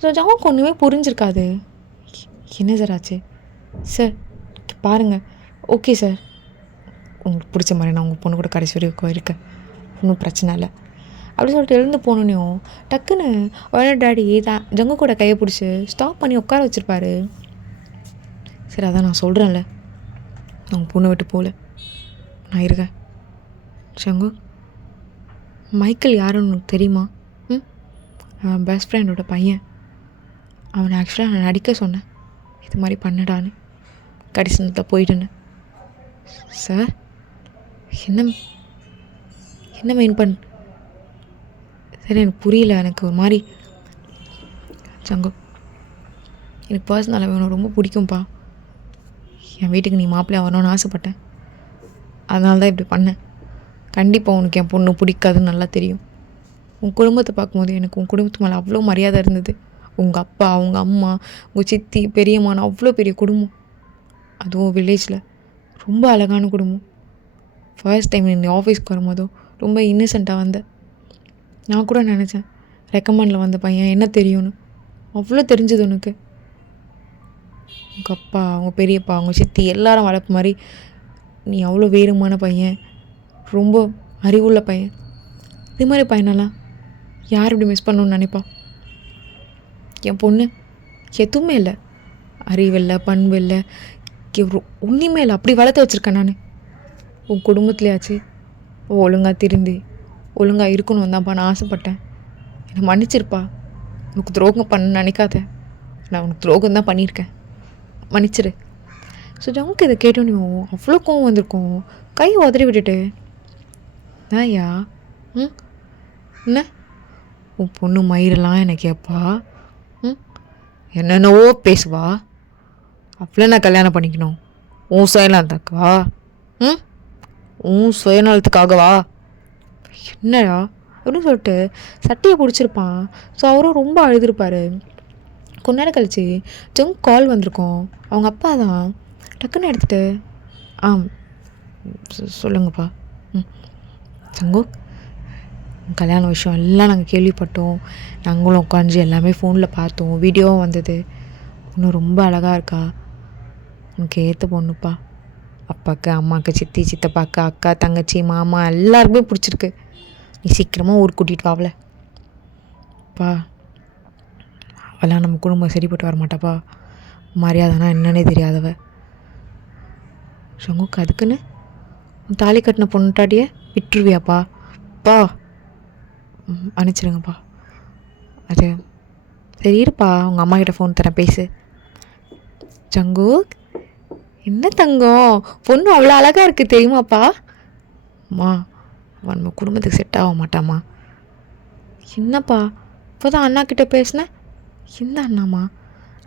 ஸோ ஜங்குக்கு ஒன்றுமே புரிஞ்சிருக்காது. என்ன சார் ஆச்சு? சார் பாருங்கள், ஓகே சார், உங்களுக்கு பிடிச்ச மாதிரி நான் உங்கள் பொண்ணு கூட கடைசி வரைக்கும் இருக்கேன், ஒன்றும் பிரச்சனை இல்லை அப்படி சொல்லிட்டு எழுந்து போகணுன்னையும் டக்குன்னு வயனோட டேடி தான் ஜங்கு கூட கையை பிடிச்சி ஸ்டாப் பண்ணி உட்கார வச்சுருப்பாரு. சரி, அதான் நான் சொல்கிறேன்ல, நான் உங்கள் பொண்ணை விட்டு போகல, நான் இருக்கேன். ஜங்கு, மைக்கேல் யாருன்னு உனக்கு தெரியுமா? அவன் பெஸ்ட் ஃப்ரெண்டோட பையன். அவனை ஆக்சுவலாக நான் நடிக்க சொன்னேன், இது மாதிரி பண்ணுடான்னு. கடைசி நேரத்தில் போயிட்டுன்னு. சார், என்ன மெயின் பண்ண? சரி, எனக்கு புரியல. எனக்கு ஒரு மாதிரி ஜங்கு, எனக்கு பர்சனலாக வேணும், ரொம்ப பிடிக்கும்ப்பா. என் வீட்டுக்கு நீ மாப்பிள்ளையாக வரணும்னு ஆசைப்பட்டேன். அதனால தான் இப்படி பண்ணேன். கண்டிப்பாக உனக்கு என் பொண்ணு பிடிக்காதுன்னு நல்லா தெரியும். உன் குடும்பத்தை பார்க்கும்போது எனக்கு உன் குடும்பத்து மேலே அவ்வளோ மரியாதை இருந்தது. உங்கள் அப்பா, உங்கள் அம்மா, உங்கள் சித்தி, பெரியம்மான்னு அவ்வளோ பெரிய குடும்பம். அதுவும் வில்லேஜில் ரொம்ப அழகான குடும்பம். ஃபர்ஸ்ட் டைம் இந்த ஆஃபீஸ்க்கு வரும்போதோ ரொம்ப இன்னசென்ட்டாக வந்தேன். நான் கூட நினச்சேன் ரெக்கமெண்டில் வந்த பையன் என்ன தெரியும்னு. அவ்வளோ தெரிஞ்சது உனக்கு. உங்கள் அப்பா, அவங்க பெரியப்பா, அவங்க சித்தி எல்லாரும் வளர்ப்பு மாதிரி நீ அவ்வளோ வீரமான பையன், ரொம்ப அறிவுள்ள பையன். இது மாதிரி பையனெல்லாம் யார் இப்படி மிஸ் பண்ணணும்னு நினைப்பா? என் பொண்ணு எதுவுமே இல்லை, அறிவில்லை, பண்பு இல்லை, ஒன்றுமே இல்லை, அப்படி வளர்த்து வச்சுருக்கேன் நான். உன் குடும்பத்துலையாச்சு ஒழுங்காக திருந்து ஒழுங்காக இருக்கணும் தான்ப்பா நான் ஆசைப்பட்டேன். என்னை மன்னிச்சிருப்பா. உனக்கு துரோகம் பண்ண நினைக்காத, நான் உனக்கு துரோகம் தான் பண்ணியிருக்கேன், மன்னிச்சிரு. ஸோ ஜங்குக்கு இதை கேட்டோன்னே அவ்வளோ கோவம் வந்திருக்கும். கையை உதறி விட்டுட்டு, ஐயா என்ன உன் பொண்ணு மயிரெல்லாம் எனக்கு கேட்பா, என்னென்னவோ பேசுவா, அவ்வளோ நான் கல்யாணம் பண்ணிக்கணும் உன் சுயநலத்துக்கா? உன் சுயநலத்துக்காகவா? என்னடா அப்படின்னு சொல்லிட்டு சட்டையை பிடிச்சிருப்பான். ஸோ அவரும் ரொம்ப அழுதுருப்பார். கொஞ்ச நேரம் கழிச்சு ஜங்கு கால் வந்திருக்கோம். அவங்க அப்பா தான் டக்குன்னு எடுத்துகிட்டு, சொல்லுங்கப்பா. ஜங்கு, கல்யாண விஷயம் எல்லாம் நாங்கள் கேள்விப்பட்டோம், நாங்களும் உட்காந்து எல்லாமே ஃபோனில் பார்த்தோம், வீடியோவும் வந்தது. பொண்ணு ரொம்ப அழகாக இருக்கா, உனக்கு ஏற்ற பொண்ணுப்பா. அப்பாவுக்கு, அம்மாவுக்கு, சித்தி, சித்தப்பாக்கு, அக்கா, தங்கச்சி, மாமா எல்லாருக்குமே பிடிச்சிருக்கு. நீ சீக்கிரமாக ஊருக்கு கூட்டிகிட்டு வாவல பா. அவெல்லாம் நம்ம குடும்பம் சரிப்பட்டு வரமாட்டாப்பா, மரியாதைனா என்னன்னே தெரியாதவ. ஜங்குக்கு அதுக்குன்னு தாலி கட்டின பொண்ணுட்டாடியே விட்டுருவியாப்பா? பா அனுப்பிச்சிடுங்கப்பா. அது சரி இருப்பா, உங்கள் அம்மா கிட்ட ஃபோன் தரேன், பேசு. ஜங்கு, என்ன தங்கம், பொண்ணு அவ்வளோ அழகாக இருக்குது தெரியுமாப்பா? அம்மா அவன் நம்ம குடும்பத்துக்கு செட் ஆக மாட்டாம்மா. என்னப்பா இப்போ தான் அண்ணா கிட்டே பேசினேன்? எந்த அண்ணாம்மா?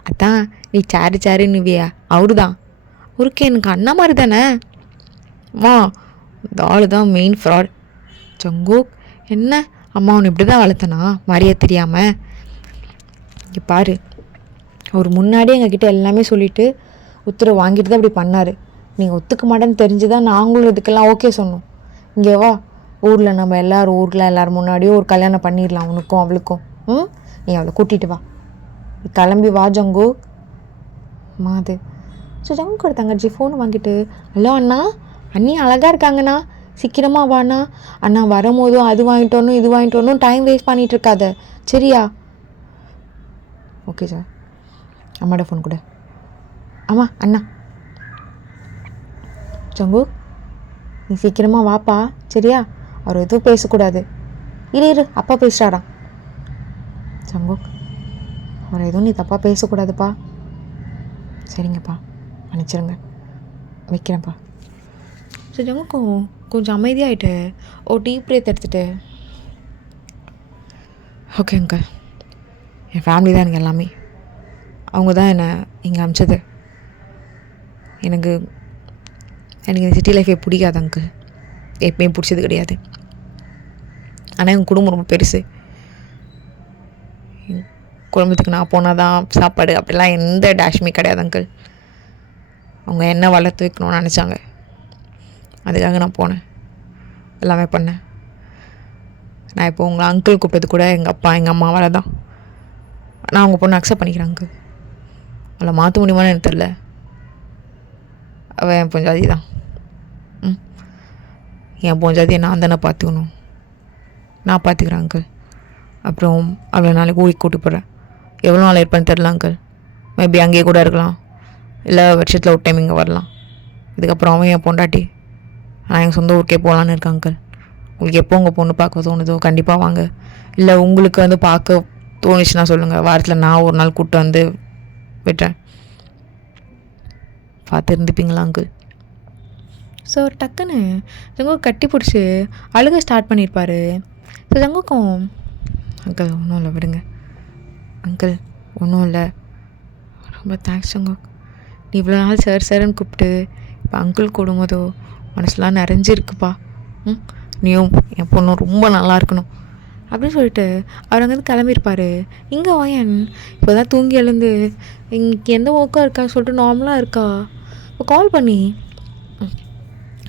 அதான் நீ சாருன்னுவியா, அவரு தான். ஒருக்கே எனக்கு அண்ணா மாதிரி தானே. அம்மா இந்த ஆள் தான் மெயின் ஃப்ராட். ஜங்கு, என்ன அம்மா அவனை இப்படி தான் வளர்த்தனா மரியாதை தெரியாமல்? இங்கே பாரு, அவர் முன்னாடியே எங்ககிட்ட எல்லாமே சொல்லிவிட்டு உத்தரவு வாங்கிட்டு தான் இப்படி பண்ணார். நீங்கள் ஒத்துக்க மாட்டேன்னு தெரிஞ்சு தான் நாங்களும் இதுக்கெல்லாம் ஓகே சொன்னோம். இங்கே வா, ஊரில் நம்ம எல்லோரும் முன்னாடியும் ஒரு கல்யாணம் பண்ணிடலாம் உனக்கும் அவளுக்கும். நீ அவளை கூட்டிகிட்டு வா, கிளம்பி வா ஜங்கு. மாது. ஸோ ஜங்குக்கோட தங்கச்சி ஃபோன் வாங்கிட்டு, ஹலோ அண்ணா, அண்ணி அழகாக இருக்காங்கண்ணா, சீக்கிரமாக வாண்ணா. அண்ணா வரும்போதும் அது வாங்கிட்டு வரணும் இது வாங்கிட்டு வரணும், டைம் வேஸ்ட் பண்ணிகிட்டு இருக்காத சரியா? Okay sir. அம்மாட ஃபோன் கூட. ஆமாம் அண்ணா. ஜங்கு, நீ சீக்கிரமாக வாப்பா சரியா? அவர் எதுவும் பேசக்கூடாது. இரு அப்பா பேசுகிறாராம். ஜங்கு, அவர் எதுவும் நீ தப்பாக பேசக்கூடாதுப்பா. சரிங்கப்பா, மன்னிச்சிருங்க, வைக்கிறேன்ப்பா. ஸோ ஜங்குக்கும் கொஞ்சம் அமைதியாகிட்டு டீப் பிரேத் எடுத்துகிட்டு, ஓகே அங்கிள், என் ஃபேமிலி தான் எனக்கு எல்லாமே, அவங்க தான் என்னை இங்கே அனுப்பிச்சது. எனக்கு இந்த சிட்டி லைஃபே பிடிக்காது அங்கிள், எப்பயும் பிடிச்சது கிடையாது. ஆனால் எங்கள் குடும்பம் ரொம்ப பெருசு, குடும்பத்துக்கு நான் போனால் தான் சாப்பாடு, அப்படிலாம் எந்த டேஷுமே கிடையாது அங்கிள். அவங்க என்ன வளர்த்து வைக்கணும்னு நினச்சாங்க, அதுக்காக நான் போனேன், எல்லாமே பண்ணேன். நான் இப்போ உங்களை அங்கிள் கூப்பிட்டது கூட எங்கள் அப்பா எங்கள் அம்மாவால் தான். நான் அவங்க பொண்ணு அக்செப்ட் பண்ணிக்கிறேன் அங்கிள். அவளை மாற்ற முடியுமான்னு எனக்கு தெரில, அவள் என் பொஞ்சாதி தான். என் பொஞ்சாதியை நான் தானே பார்த்துக்கணும், நான் பார்த்துக்கிறேன் அங்கிள். அப்புறம் அவ்வளோ நாளைக்கு ஊருக்கு கூட்டி போடுறேன். எவ்வளோ நாள் இருப்பேன்னு தெரில அங்கிள், மேபி அங்கேயே கூட இருக்கலாம், இல்லை வருஷத்தில் ஒரு டைம் இங்கே வரலாம். இதுக்கப்புறம் அவன் என் பொண்டாட்டி, நான் எங்கள் சொந்த ஊருக்கே போகலான்னு இருக்கேன் அங்கிள். உங்களுக்கு எப்போ உங்கள் பொண்ணு பார்க்க தோணுதோ கண்டிப்பாக வாங்க, இல்லை உங்களுக்கு பார்க்க தோணுச்சுன்னா சொல்லுங்கள், வாரத்தில் நான் ஒரு நாள் கூப்பிட்டு வந்து விட்டுறேன், பார்த்து இருந்துப்பீங்களா அங்கிள்? ஸோ ஒரு டக்குன்னு ஜங்கு கட்டி பிடிச்சி அழுக ஸ்டார்ட் பண்ணியிருப்பார். ஸோ ஜங்குக்கும், அங்கிள் ஒன்றும் இல்லை விடுங்க அங்கிள், ஒன்றும் இல்லை, ரொம்ப தேங்க்ஸ் ஜங்கு, நீ இவ்வளோ நாள் சார்ன்னு கூப்பிட்டு இப்போ அங்கிள் கூடும்போதோ மனசுலாம் நிறைஞ்சிருக்குப்பா. நீயும் என் பொண்ணும் ரொம்ப நல்லா இருக்கணும் அப்படின்னு சொல்லிட்டு அவர் அங்கேருந்து கிளம்பியிருப்பார். இங்கே வாயன் இப்போ தான் தூங்கி எழுந்து இங்கே எந்த ஒர்க்காக இருக்கா சொல்லிட்டு நார்மலாக இருக்கா. இப்போ கால் பண்ணி,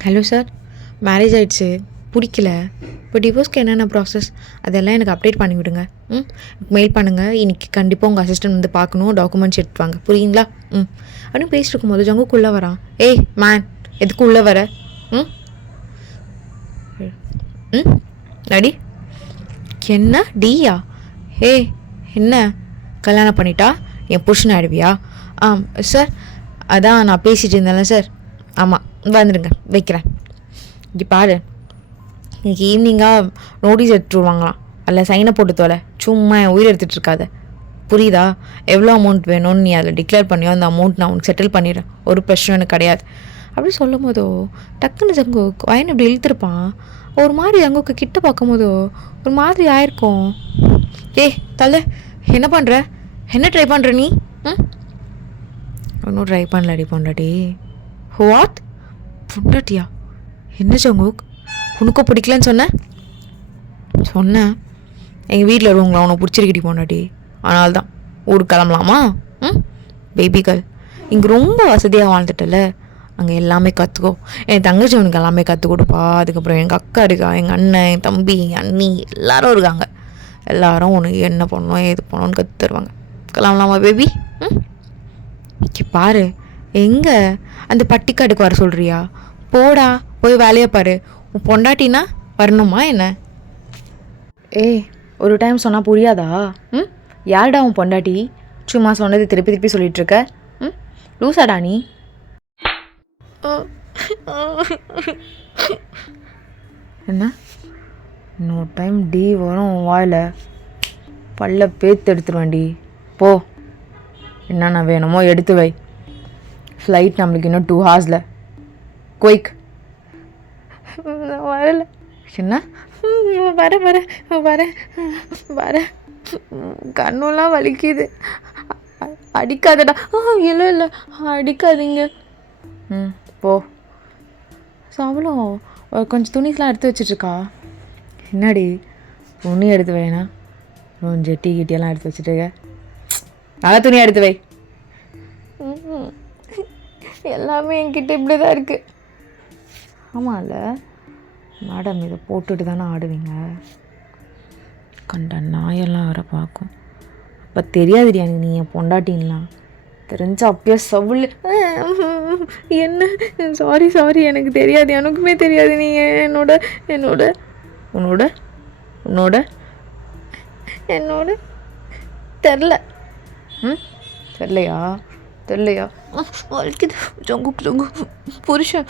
ஹலோ சார், மேரேஜ் ஆகிடுச்சு, பிடிக்கல, இப்போ டிவோர்ஸ்க்கு என்னென்ன ப்ராசஸ் அதெல்லாம் எனக்கு அப்டேட் பண்ணி விடுங்க. மெயில் பண்ணுங்கள், இன்றைக்கி கண்டிப்பாக உங்கள் அசிஸ்டன்ட் வந்து பார்க்கணும், டாக்குமெண்ட்ஸ் எடுத்து வாங்க, புரியுங்களா? அப்படின்னு பேசிட்டு இருக்கும்போது ஜங்குக்குள்ளே வரான். ஏய் மேன், எதுக்கு உள்ளே வர? நடி என்ன டியா? ஹே, என்ன கல்யாணம் பண்ணிட்டா என் புருஷன் ஆயிடுவியா? சார், அதான் நான் பேசிகிட்டு இருந்தேன்ல சார். ஆமாம், வந்துடுங்க, வைக்கிறேன். இங்கே பாரு, இன்றைக்கி ஈவினிங்காக நோட்டீஸ் எடுத்துருவாங்களாம். அதில் சைனை போட்டு தோலை. சும்மா என் உயிர் எடுத்துகிட்டு இருக்காத, புரியுதா? எவ்வளோ அமௌண்ட் வேணும்னு நீ அதில் டிக்ளேர் பண்ணியோ அந்த அமௌண்ட் நான் உனக்கு செட்டில் பண்ணிடுறேன், ஒரு பிரச்சனை எனக்கு கிடையாது. அப்படி சொல்லும் போதோ டக்குன்னு ஜங்கு வயன் இப்படி இழுத்துருப்பான். ஒரு மாதிரி ஜங்குக்கு கிட்ட பார்க்கும் போதோ ஒரு மாதிரி ஆயிருக்கும். ஏய் தலை, என்ன பண்ணுற? என்ன ட்ரை பண்ணுற நீ? ஒன்றும் ட்ரை பண்ணலடி பொண்டாட்டி. வாட்? பொண்டாட்டியா? என்ன ஜங்குக், உனக்கும் பிடிக்கலன்னு சொன்னேன். எங்கள் வீட்டில் இருக்கவங்களா உனக்கு பிடிச்சிருக்கடி பொண்டாட்டி, அதனால தான் ஊருக்கு கிளம்பலாமா? பேபி கேர்ள், இங்கே ரொம்ப வசதியாக வாழ்ந்துட்டல, அங்கே எல்லாமே கற்றுக்கோ. என் தங்கச்சி உனக்கு எல்லாமே கற்றுக் கொடுப்பா. அதுக்கப்புறம் எங்கள் அக்கா இருக்கா, எங்கள் அண்ணன், என் தம்பி, என் அண்ணி எல்லோரும் இருக்காங்க. எல்லோரும் உனக்கு என்ன பண்ணணும் ஏது பண்ணணும்னு கற்று தருவாங்க. கிளம்பலாமா பேபி? பாரு, எங்கே அந்த பட்டிக்காட்டுக்கு வர சொல்கிறியா? போடா, போய் வேலையை பாரு. உன் பொண்டாட்டினா வரணுமா என்ன? ஏய், ஒரு டைம் சொன்னால் புரியாதா? யார்டா உன் பொண்டாட்டி? சும்மா சொன்னது திருப்பி திருப்பி சொல்லிகிட்ருக்க. லூசாடா நீ? என்ன இன்னொரு டைம் டி வரும் வாயில், பல்ல பேத்து எடுத்துருவேன்டி. போ, என்னென்ன வேணுமோ எடுத்து வை. ஃப்ளைட் நம்மளுக்கு இன்னும் 2 hours. குயிக். வரல. என்ன? வர கண்ணெல்லாம் வலிக்குது. அடிக்காதடா. இல்லை அடிக்காதீங்க. போ. ஸோ அவ்வளோ கொஞ்சம் துணிக்கெலாம் எடுத்து வச்சிட்ருக்கா. என்னடி துணி எடுத்து வைனா? கொஞ்சம் டீ கிட்டியெல்லாம் எடுத்து வச்சுட்டுருக்க. நல்லா துணியாக எடுத்து வை. எல்லாமே என்கிட்ட இப்படி தான் இருக்குது. ஆமாம் இல்லை மேடம், இதை போட்டுட்டு தானே ஆடுவீங்க. கண்ட நாயெல்லாம் வர பார்க்கும். அப்போ தெரியாதுடி எனக்கு நீ என் பொண்டாட்டின்லாம். தெரிஞ்சா அப்பயே சவுள். என்ன? சாரி, எனக்கு தெரியாது, எனக்குமே தெரியாது. நீங்கள் என்னோட தெரில. தெரிலையா? வலிக்குது. ஜங்கு புருஷன்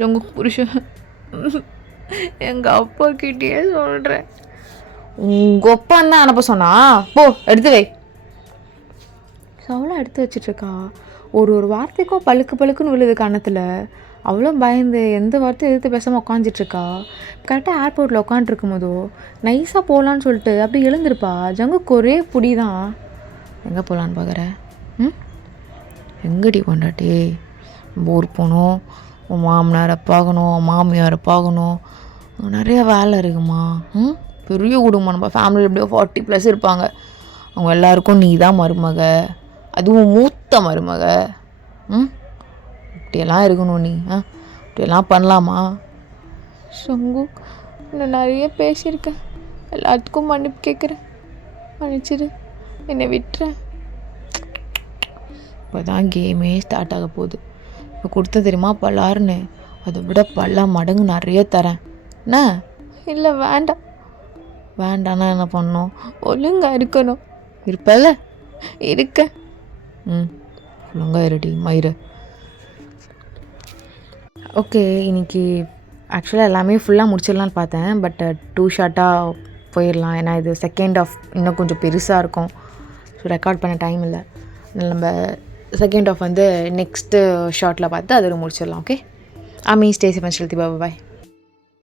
ஜங்கு புருஷன். எங்கள் அப்பா கிட்டேயே சொல்கிறேன். உங்கள் அப்பான்னு தான் அனுப்ப சொன்னா? போ, எடுத்து வை. அவ்வளோ எடுத்து வச்சிட்ருக்கா. ஒரு வார்த்தைக்கோ பழுக்குன்னு விழுது கன்னத்தில். அவ்வளோ பயந்து எந்த வார்த்தையும் எதிர்த்து பேசாமல் உட்காந்துட்ருக்கா. கரெக்டாக ஏர்போர்ட்டில் உட்காந்துருக்கும் போதோ நைஸாக போகலான்னு சொல்லிட்டு அப்படி எழுந்திருப்பா. ஜங்குக்கு ஒரே புடி தான். எங்கே போகலான்னு பார்க்குற? எங்கடி பொண்டாட்டி? ஊர் போகணும், உன் மாமனாரை பார்க்கணும், உன் மாமியாரை பார்க்கணும், நிறைய வேலை இருக்குமா. பெரிய குடும்பம், நம்ம ஃபேமிலியில் எப்படியோ 40+ இருப்பாங்க. அவங்க எல்லாருக்கும் நீ தான் மருமக, அதுவும் மூத்த மருமக. இப்படியெல்லாம் இருக்கணும் நீ? இப்படியெல்லாம் பண்ணலாமா? சங்கு, நான் நிறைய பேசியிருக்கேன், எல்லாத்துக்கும் மன்னிப்பு கேட்குறேன், மன்னிச்சிடு, என்னை விட்டுறேன். இப்போ தான் கேமே ஸ்டார்ட் ஆக போகுது. இப்போ கொடுத்த தெரியுமா பல்லாருன்னு, அதை விட பல்லா மடங்கு நிறைய தரேன். என்ன? இல்லை வேண்டான்னா என்ன பண்ணணும்? ஒழுங்காக இருக்கணும். இருப்பல? இருக்க. ஒழுங்காக இருடி மயிறு. ஓகே, இன்னைக்கு ஆக்சுவலாக எல்லாமே ஃபுல்லாக முடிச்சிடலான்னு பார்த்தேன். பட் 2 ஷார்ட்டாக போயிடலாம். ஏன்னா இது செகண்ட் ஆஃப் இன்னும் கொஞ்சம் பெருசாக இருக்கும். ஸோ ரெக்கார்ட் பண்ண டைம் இல்லை. நம்ம செகண்ட் ஆஃப் வந்து நெக்ஸ்ட்டு ஷார்ட்டில் பார்த்து அதை முடிச்சிடலாம். Okay, stay safe and healthy. Bye.